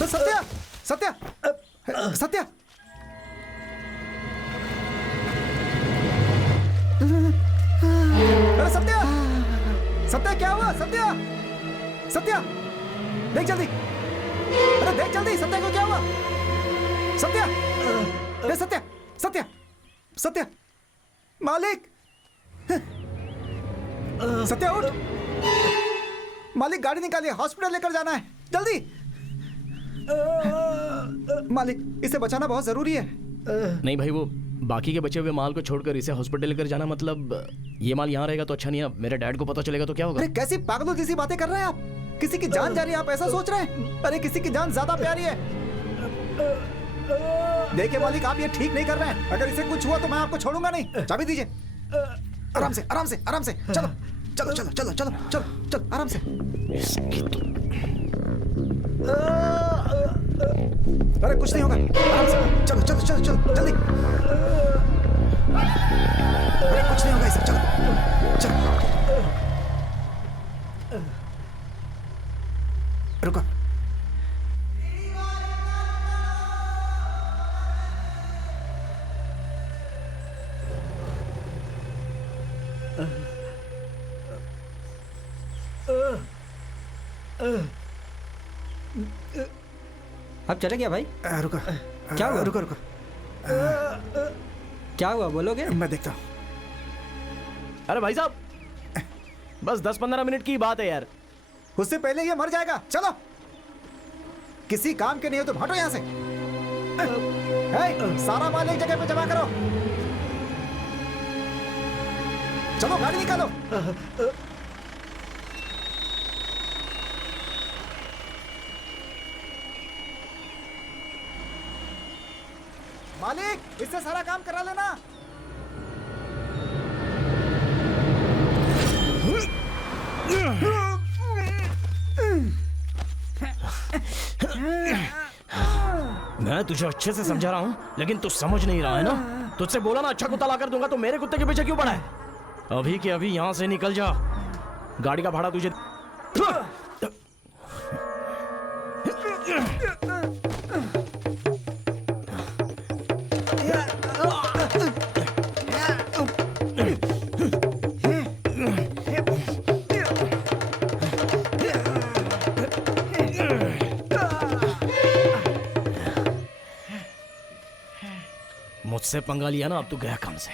सत्या, सत्या, सत्या, अरे सत्या, सत्या क्या हुआ? सत्या, सत्या, देख जल्दी। अरे देख जल्दी, सत्या को क्या हुआ? सत्या, अरे सत्या, सत्या, सत्या, मालिक, सत्या उठ। मालिक गाड़ी निकालिए, हॉस्पिटल लेकर जाना है, जल्दी। मालिक, इसे बचाना बहुत जरूरी है। नहीं भाई, वो बाकी के बचे हुए माल को छोड़कर इसे हॉस्पिटल लेकर जाना, मतलब ये माल यहाँ रहेगा तो अच्छा नहीं है। मेरे डैड को पता चलेगा तो क्या होगा? अरे कैसी पागलों जैसी बातें कर रहे हैं आप? किसी की जान जा रही है, आप ऐसा सोच रहे हैं? अरे किसी की जान ज्यादा प्यारी है। देखिए मालिक, आप ये ठीक नहीं कर रहे हैं। अगर इसे कुछ हुआ तो मैं आपको छोड़ूंगा नहीं। चाबी दीजिए। आराम से, आराम से, आराम से। चलो चलो चलो चलो चलो चलो चलो, आराम से। अरे कुछ नहीं होगा, आराम से। चलो चलो चलो चलो जल्दी। अरे कुछ नहीं होगा इसे, चलो चलो। रुको। अब चले गया भाई? रुको। क्या हुआ? रुको रुको। क्या हुआ, बोलोगे? मैं देखता हूँ। अरे भाई साहब, बस 10-15 मिनट की बात है यार। उससे पहले ये मर जाएगा। चलो, किसी काम के नहीं हो तो हटो यहाँ से। सारा माल एक जगह पे जमा करो। चलो गाड़ी निकालो। मालिक, इससे सारा काम करा लेना। मैं तुझे अच्छे से समझा रहा हूं, लेकिन तू समझ नहीं रहा है ना। तुझसे बोला ना अच्छा कुत्ता ला कर दूंगा, तो मेरे कुत्ते के पीछे क्यों पड़ा है? अभी के अभी यहां से निकल जा। गाड़ी का भाड़ा तुझे। मुझसे पंगा लिया ना, अब तू गया काम से।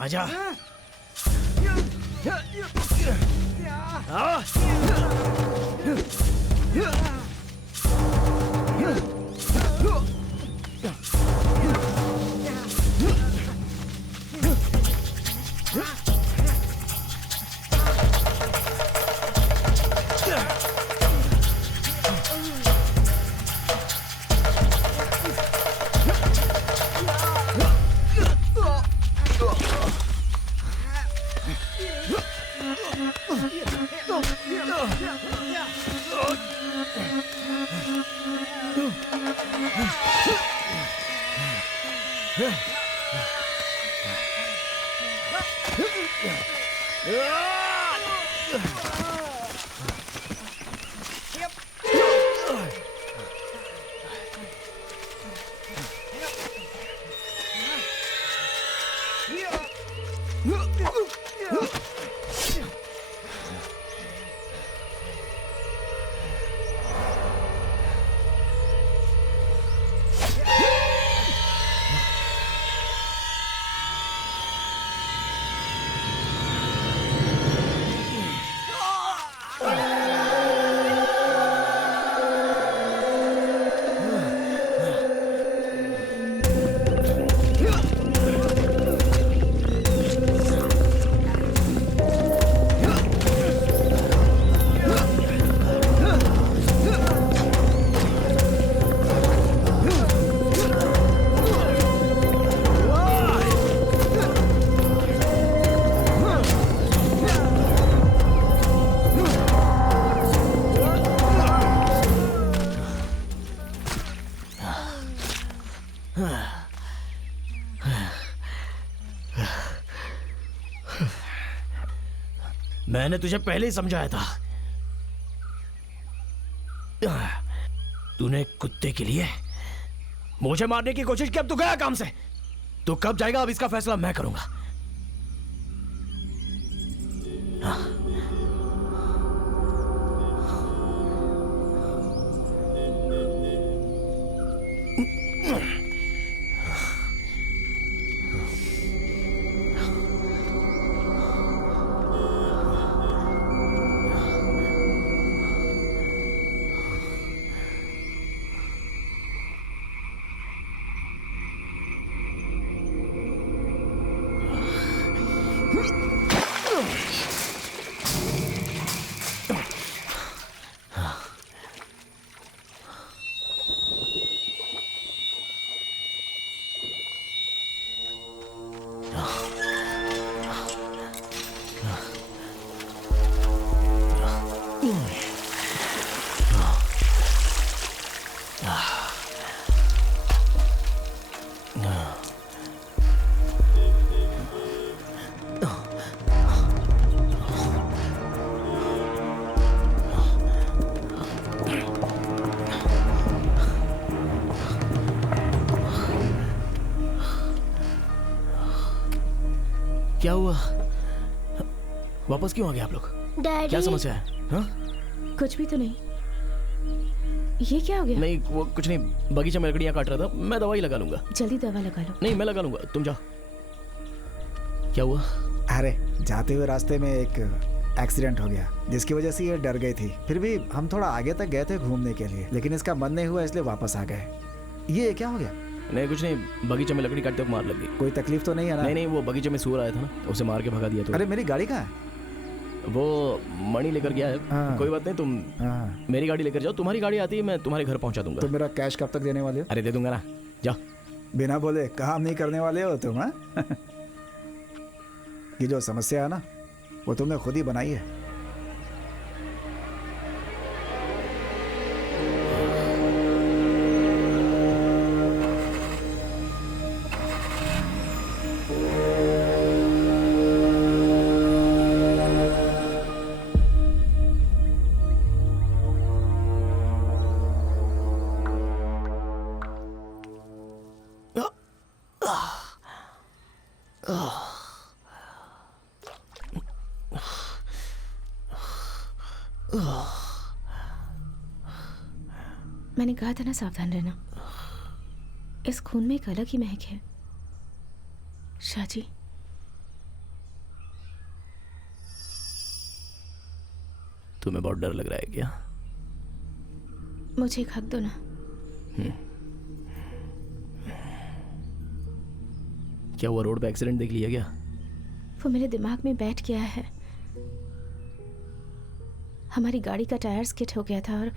आजा। मैंने तुझे पहले ही समझाया था। तूने कुत्ते के लिए मुझे मारने की कोशिश की, अब तू गया काम से। तू कब जाएगा अब इसका फैसला मैं करूंगा। क्या हुआ? वापस क्यों आ गए आप लोग? डैडी क्या समस्या है? हाँ? कुछ भी तो नहीं। ये क्या हो गया? नहीं वो कुछ नहीं, बगीचे में लकड़ियां काट रहा था। मैं दवाई लगा लूंगा। जल्दी दवा लगा लो। नहीं मैं लगा लूंगा, तुम जाओ। क्या हुआ? अरे जाते हुए रास्ते में एक एक्सीडेंट हो गया, जिसकी वजह से ये डर गई थी। फिर भी हम थोड़ा आगे तक गए थे घूमने के लिए, लेकिन इसका मन नहीं हुआ इसलिए वापस आ गए। ये क्या हो गया? नहीं कुछ नहीं, बगीचे में लकड़ी काटते वक्त मार लग गई। कोई तकलीफ तो नहीं है ना? नहीं नहीं, वो बगीचे में सूर आया था ना, उसे मार के भगा दिया। तो अरे मेरी गाड़ी कहाँ है? वो मणि लेकर गया है। हाँ। कोई बात नहीं, तुम मेरी गाड़ी लेकर जाओ। तुम्हारी गाड़ी आती है, मैं तुम्हारे घर पहुंचा दूंगा। तो मेरा कैश कब तक देने वाले हो? अरे दे दूंगा ना, जाओ। बिना बोले काम नहीं करने वाले हो तुम, हाँ? ये जो समस्या है ना, वो तुमने खुद ही बनाई है। मैंने कहा था ना सावधान रहना। इस खून में एक अलग ही महक है। शाजी, तुम्हें बहुत डर लग रहा है क्या? मुझे एक हक दो ना। क्या हुआ, रोड पे एक्सीडेंट देख लिया क्या? वो मेरे दिमाग में बैठ गया है। हमारी गाड़ी का टायर स्किड हो गया था और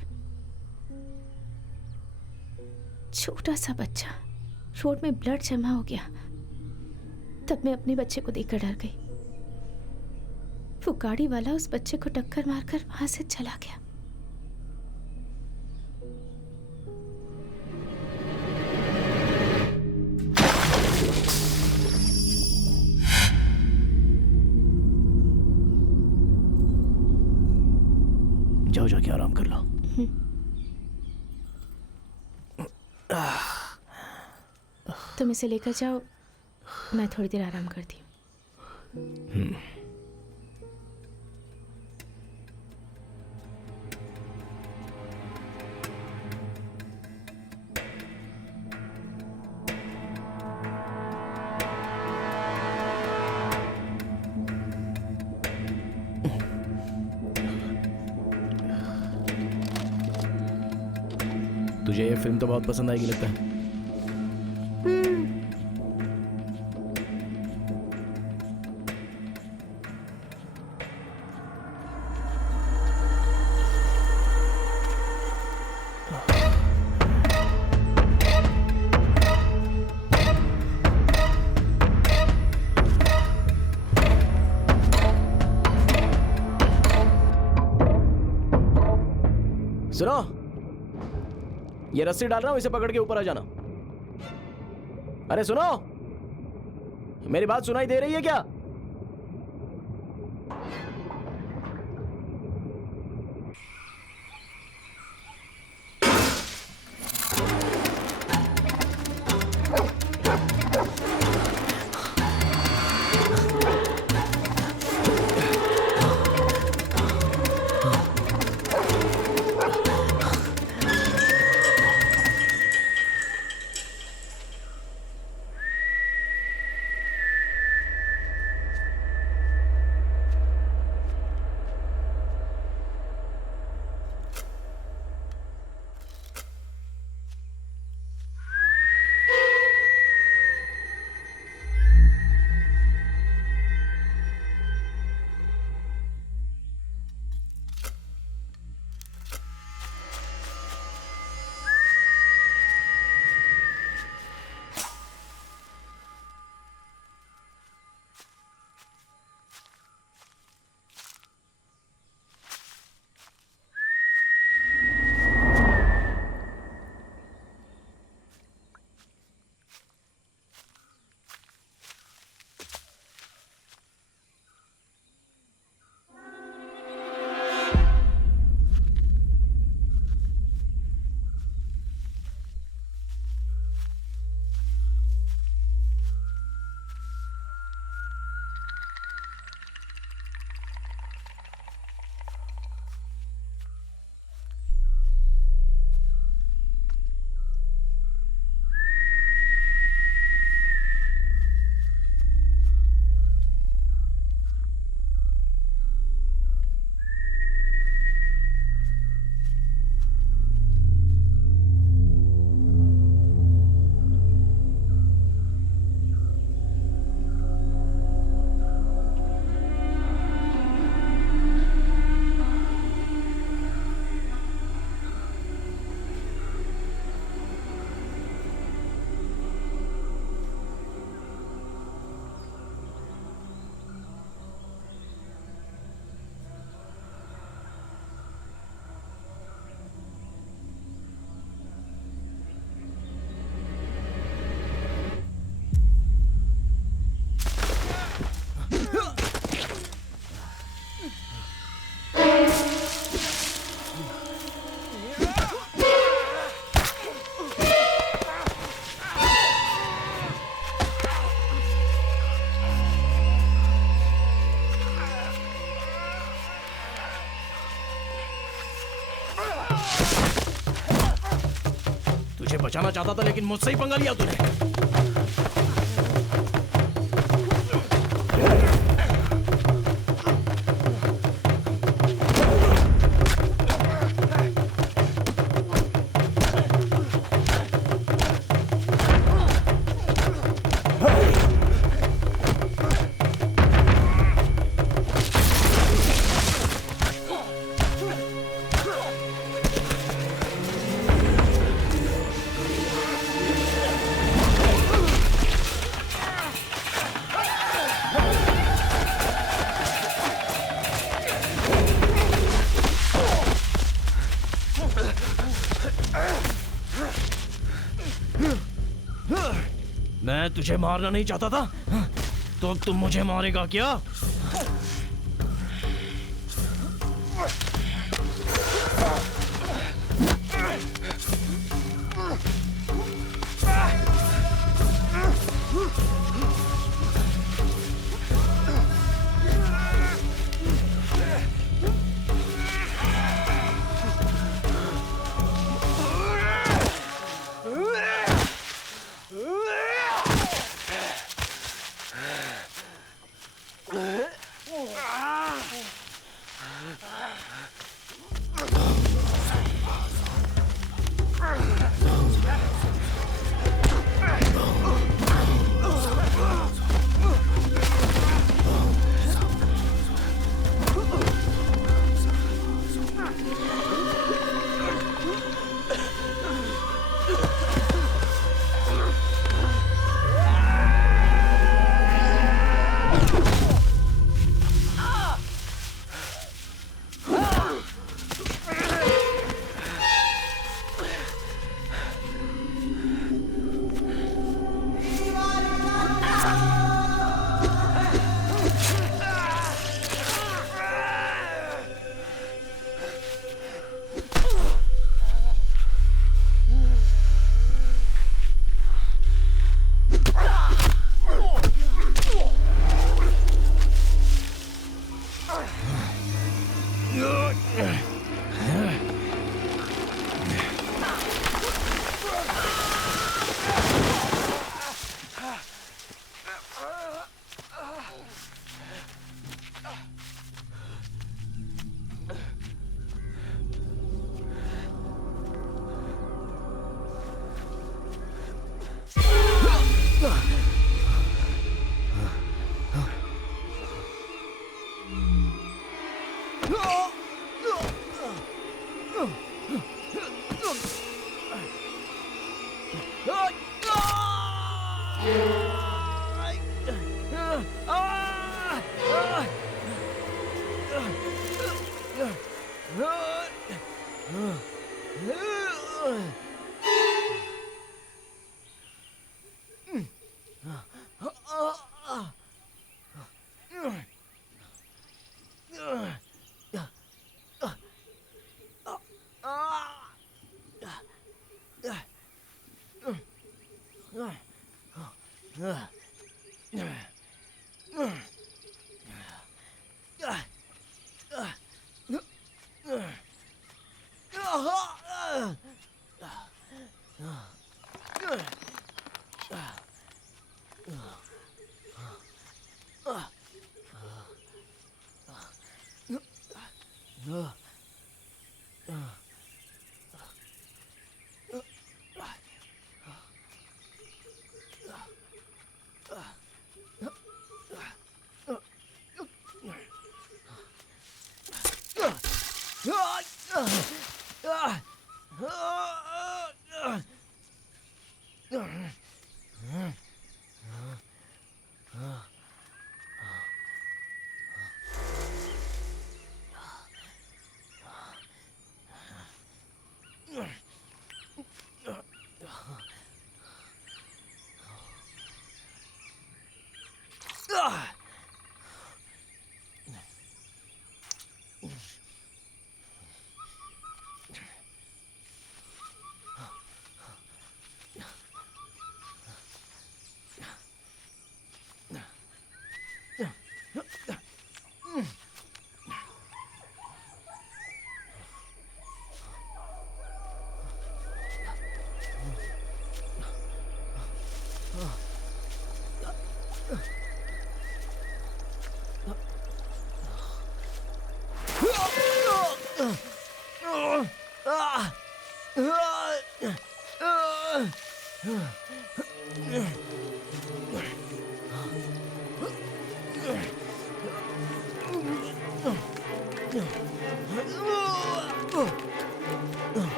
छोटा सा बच्चा, रोड में ब्लड जमा हो गया। तब मैं अपने बच्चे को देखकर डर गई। वो गाड़ी वाला उस बच्चे को टक्कर मारकर वहां से चला गया। जाओ जाके आराम कर लो। तुम इसे लेकर जाओ, मैं थोड़ी देर आराम करती हूँ। तुझे ये फिल्म तो बहुत पसंद आएगी लगता है। सुनो, ये रस्सी डाल रहा हूं, इसे पकड़ के ऊपर आ जाना। अरे सुनो, मेरी बात सुनाई दे रही है क्या? तुझे बचाना चाहता था लेकिन मुझसे ही पंगा लिया तूने। मैं तुझे मारना नहीं चाहता था, तो अब तुम मुझे मारेगा क्या?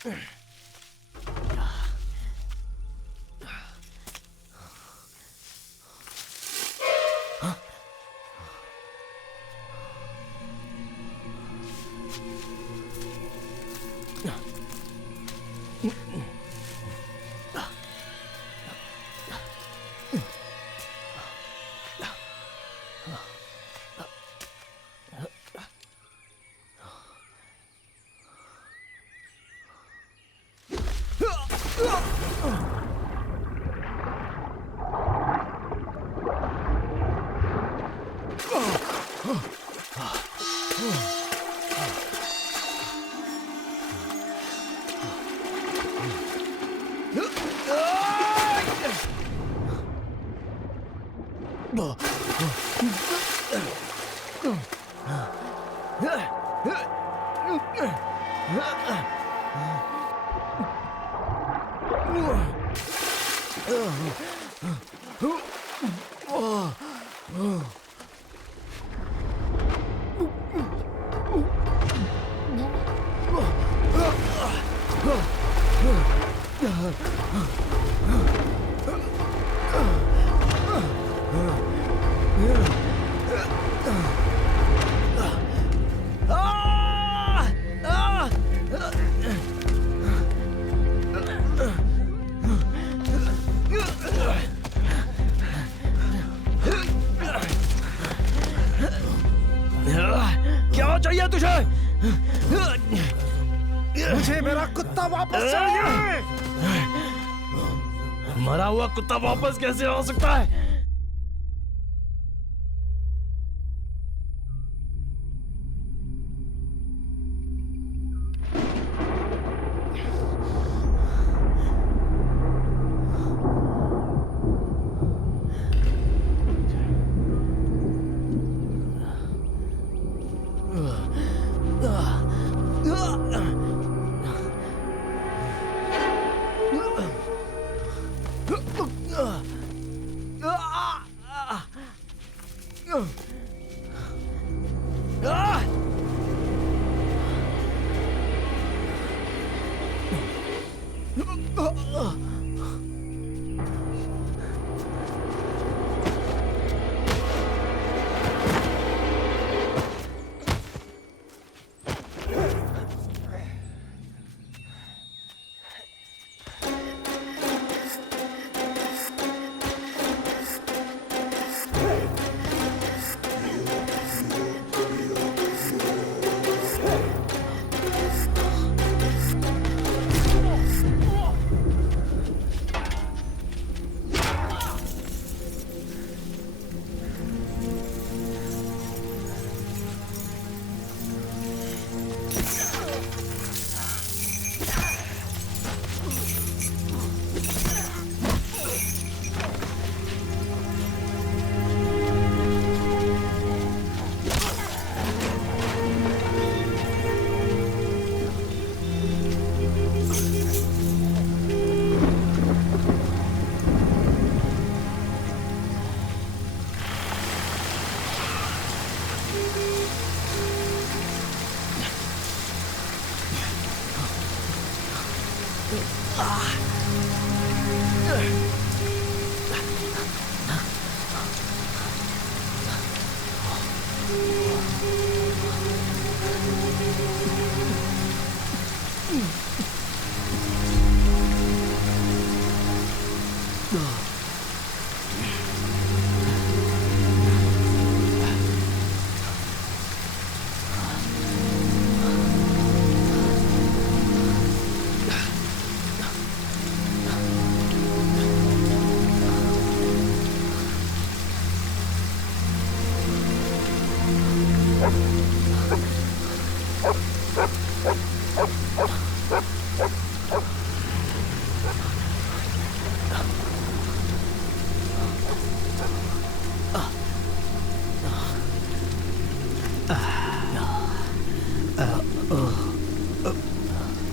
क्या चाहिए तुझे? मुझे मेरा कुत्ता वापस चाहिए। मरा हुआ कुत्ता वापस कैसे आ सकता है?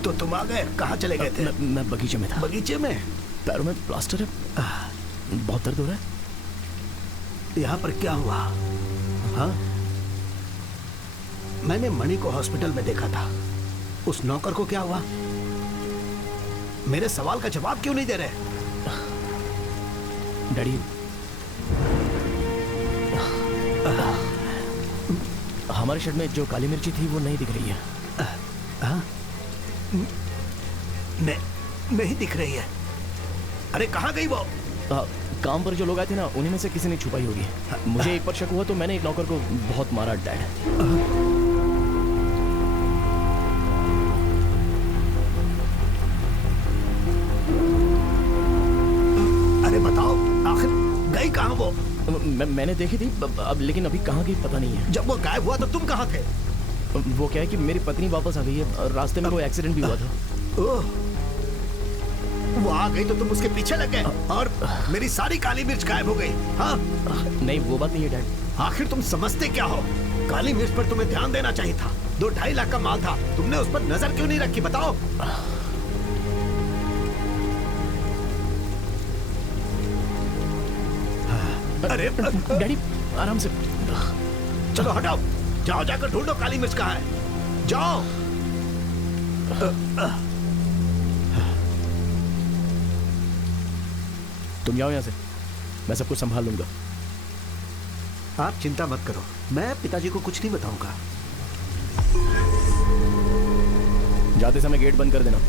तो तुम आ गए? कहाँ चले गए थे? मैं बगीचे में था। बगीचे में? पैरों में प्लास्टर है, बहुत दर्द हो रहा है। यहाँ पर क्या हुआ? हाँ, मैंने मणि को हॉस्पिटल में देखा था। उस नौकर को क्या हुआ? मेरे सवाल का जवाब क्यों नहीं दे रहे? डैडी, हमारे शर्ट में जो काली मिर्ची थी वो नहीं दिख रही है। हाँ? नहीं दिख रही है। अरे कहाँ गई वो? काम पर जो लोग आए थे ना, उन्हीं में से किसी ने छुपाई होगी। मुझे एक पर शक हुआ तो मैंने एक नौकर को बहुत मारा, डैड। अरे बताओ, आखिर गई कहाँ वो? मैंने देखी थी अब, लेकिन अभी कहाँ गई पता नहीं है। जब वो गायब हुआ तो तुम कहाँ थे? वो क्या है कि मेरी पत्नी वापस आ गई है, रास्ते में कोई एक्सीडेंट भी हुआ था। ओह, वो आ गई तो तुम उसके पीछे लग गए और मेरी सारी काली मिर्च गायब हो गई। हाँ? नहीं, वो बात नहीं है डैड। आखिर तुम समझते क्या हो? काली मिर्च पर तुम्हें ध्यान देना चाहिए था। 2-2.5 लाख का माल था, तुमने उस पर नजर क्यों नहीं रखी, बताओ? अरे डैडी, आराम से। चलो हटाओ, जाओ जाकर ढूंढो काली मिर्च कहाँ है। जाओ। तुम जाओ यहाँ से, मैं सब कुछ संभाल लूंगा। आप चिंता मत करो, मैं पिताजी को कुछ नहीं बताऊंगा। जाते समय गेट बंद कर देना।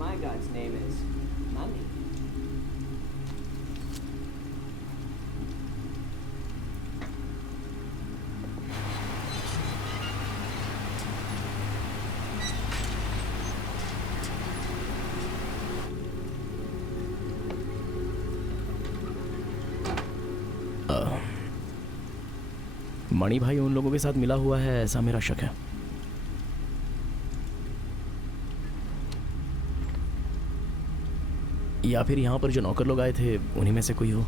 My God's name is money. मणि भाई उन लोगों के साथ मिला हुआ है, ऐसा मेरा शक है। या फिर यहाँ पर जो नौकर लोग आए थे उन्हीं में से कोई हो।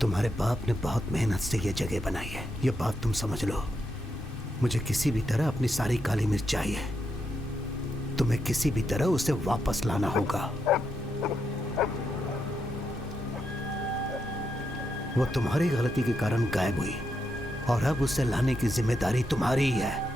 तुम्हारे बाप ने बहुत मेहनत से ये जगह बनाई है, ये बात तुम समझ लो। मुझे किसी भी तरह अपनी सारी काली मिर्च चाहिए। तुम्हें किसी भी तरह उसे वापस लाना होगा। वो तुम्हारी गलती के कारण गायब हुई और अब उसे लाने की जिम्मेदारी तुम्हारी ही है।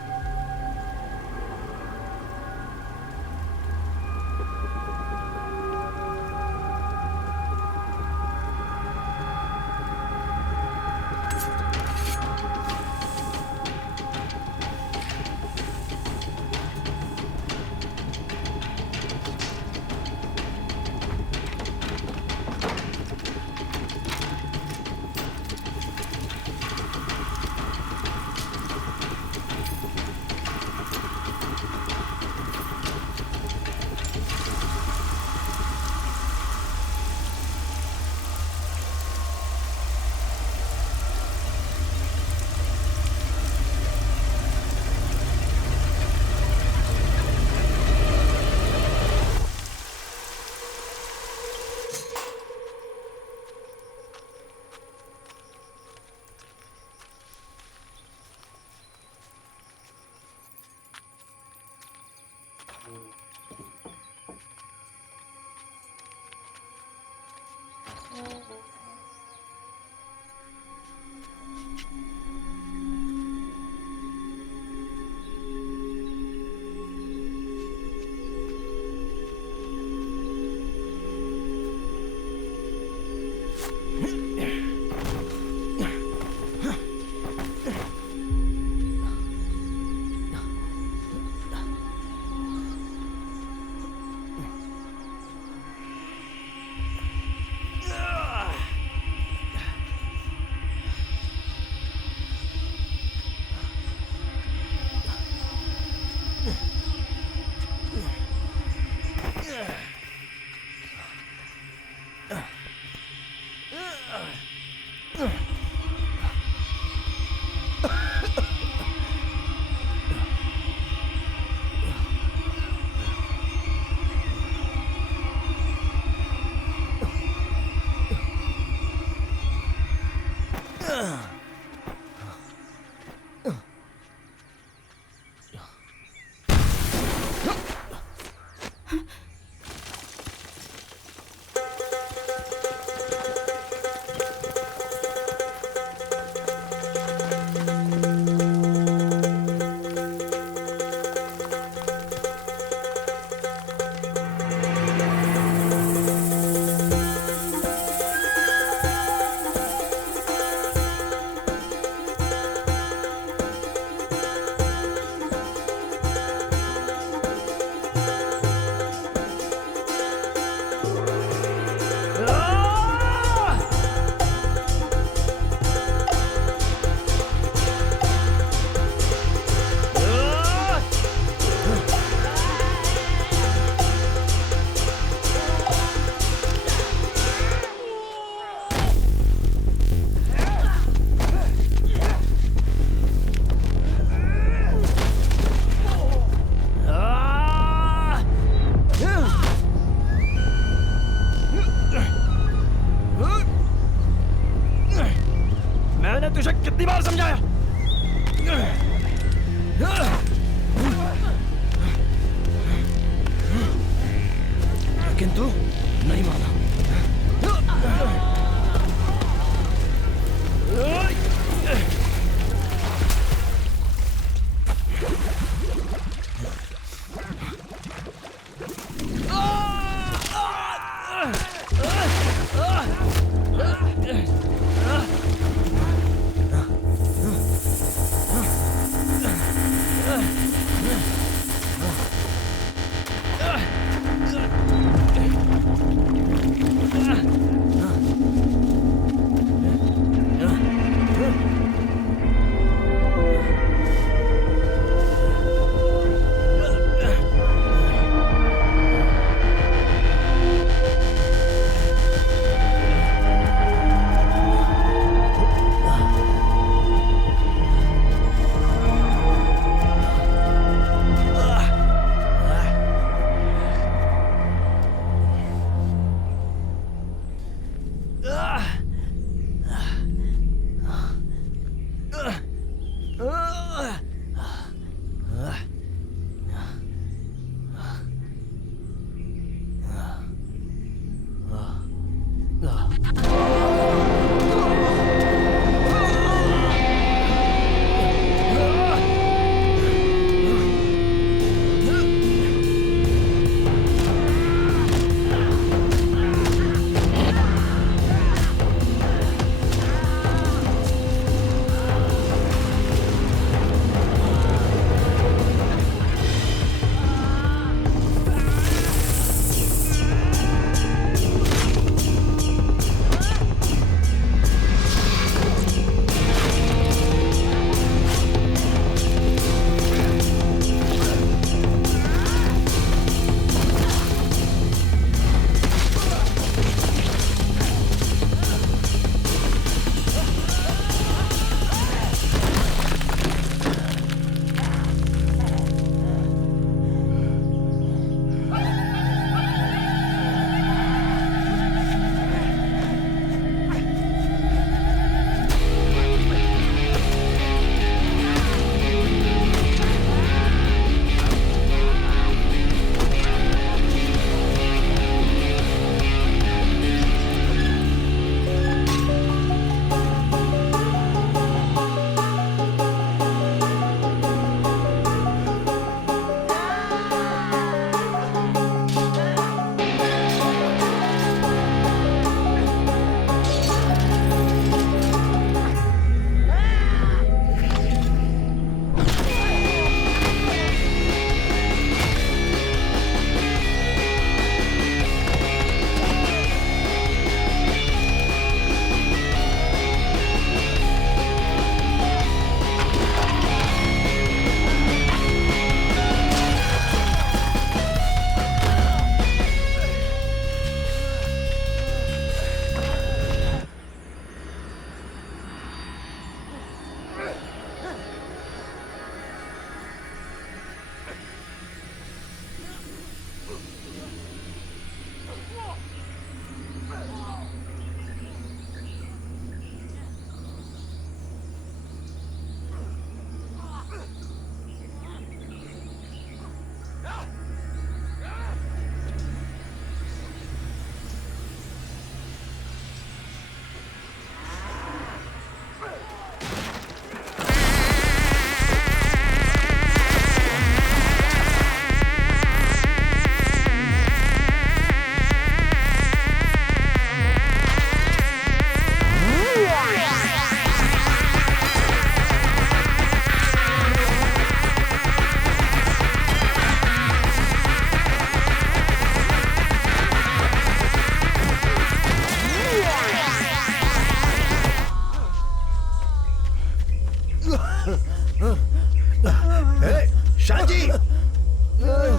तुझे कितनी बार समझाया? लेकिन तू नहीं माना।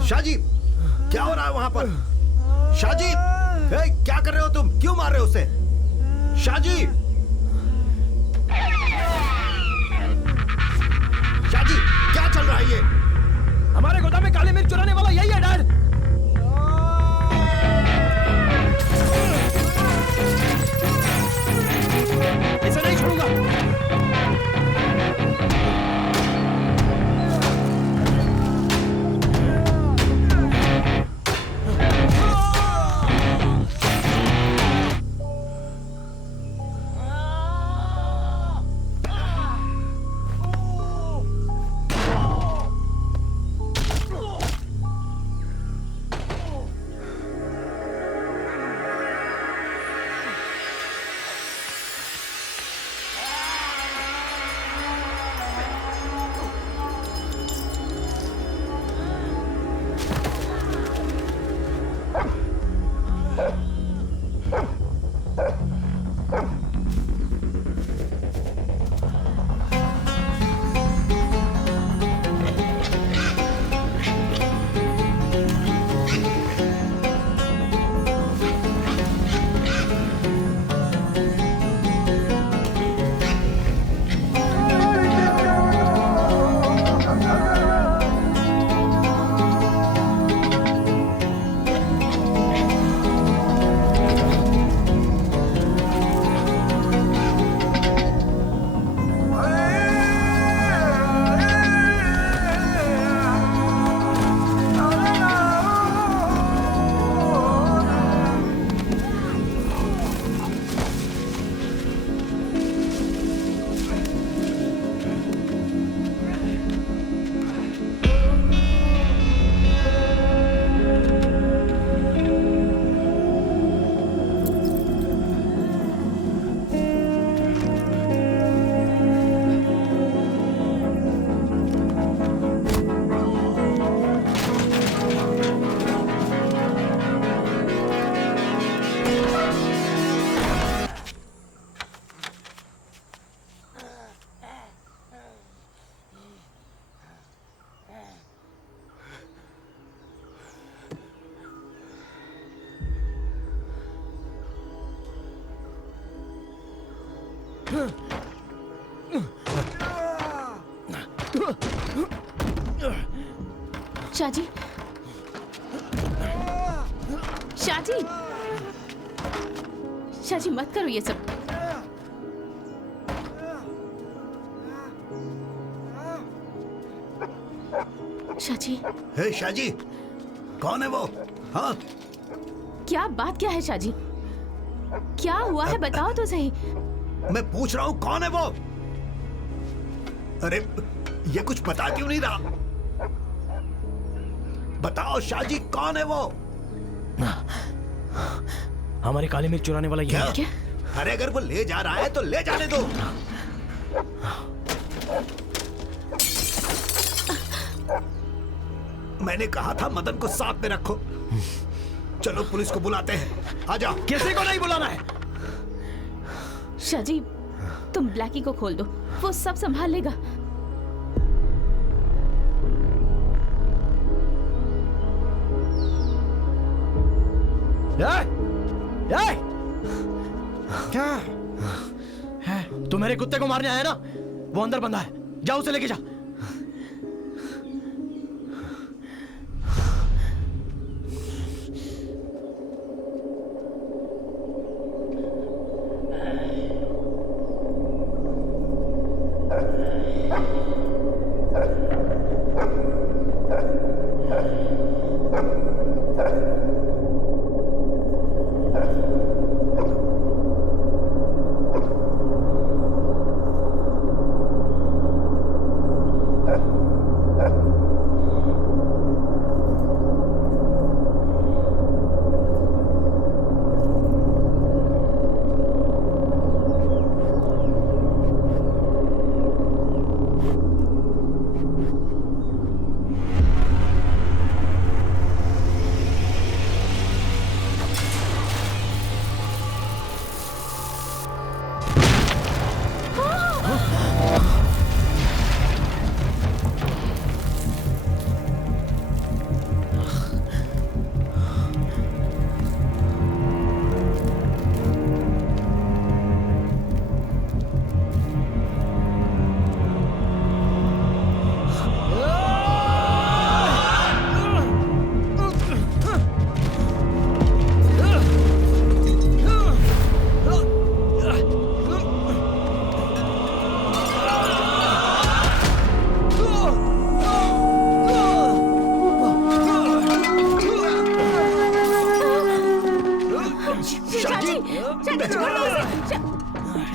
शाहजी, क्या हो रहा है वहां पर? शाहजी, क्या कर रहे हो तुम? क्यों मार रहे हो उसे? शाहजी, शाहजी, क्या चल रहा है ये? हमारे गोदाम में काली मिर्च चुराने वाला यही है डैड। इसे नहीं छोड़ूंगा। शाजी, शाजी, शाजी मत करो ये सब। शाजी, हे शाजी, कौन है वो? हाँ, क्या बात क्या है शाजी? क्या हुआ है बताओ तो सही। मैं पूछ रहा हूँ कौन है वो? अरे ये कुछ बता क्यों नहीं रहा? बताओ शाजी, कौन है वो? हमारी काली मिर्च चुराने वाला ये है। क्या? अरे अगर वो ले जा रहा है तो ले जाने दो। मैंने कहा था मदन को साथ में रखो। चलो पुलिस को बुलाते हैं, आ जाओ। किसी को नहीं बुलाना है। शाजी, तुम ब्लैकी को खोल दो, वो सब संभाल लेगा। क्या? तू मेरे कुत्ते को मारने आया ना? वो अंदर बंदा है, जा उसे लेके जा।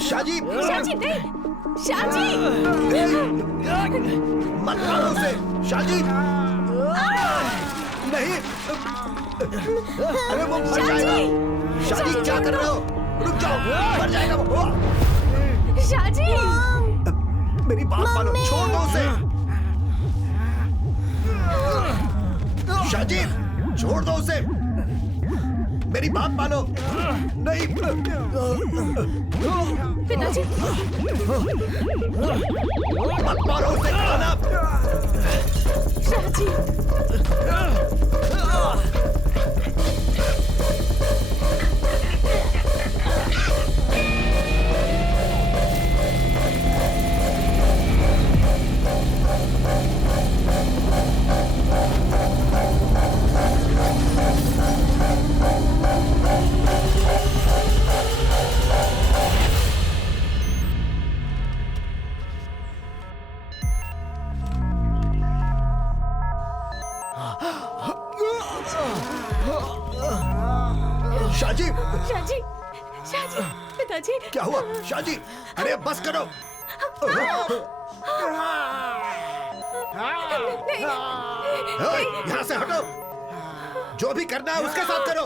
शाजी, शाजी नहीं, शाजी, मत मारो उसे। शाजी, नहीं। अरे वो मर जाएगा। शाजी क्या कर रहे हो? रुक जाओ, मर जाएगा वो। शाजी, मेरी बात मानो, छोड़ दो उसे। शाजी, छोड़ दो उसे। मेरी बात मानो। नहीं। पिताजी, मत मारो उसे, खाना। शाजी, शाजी, शाजी, शाजी, पिताजी, क्या हुआ? शाजी, अरे बस करो। यहाँ से हटो। जो भी करना है उसके साथ करो।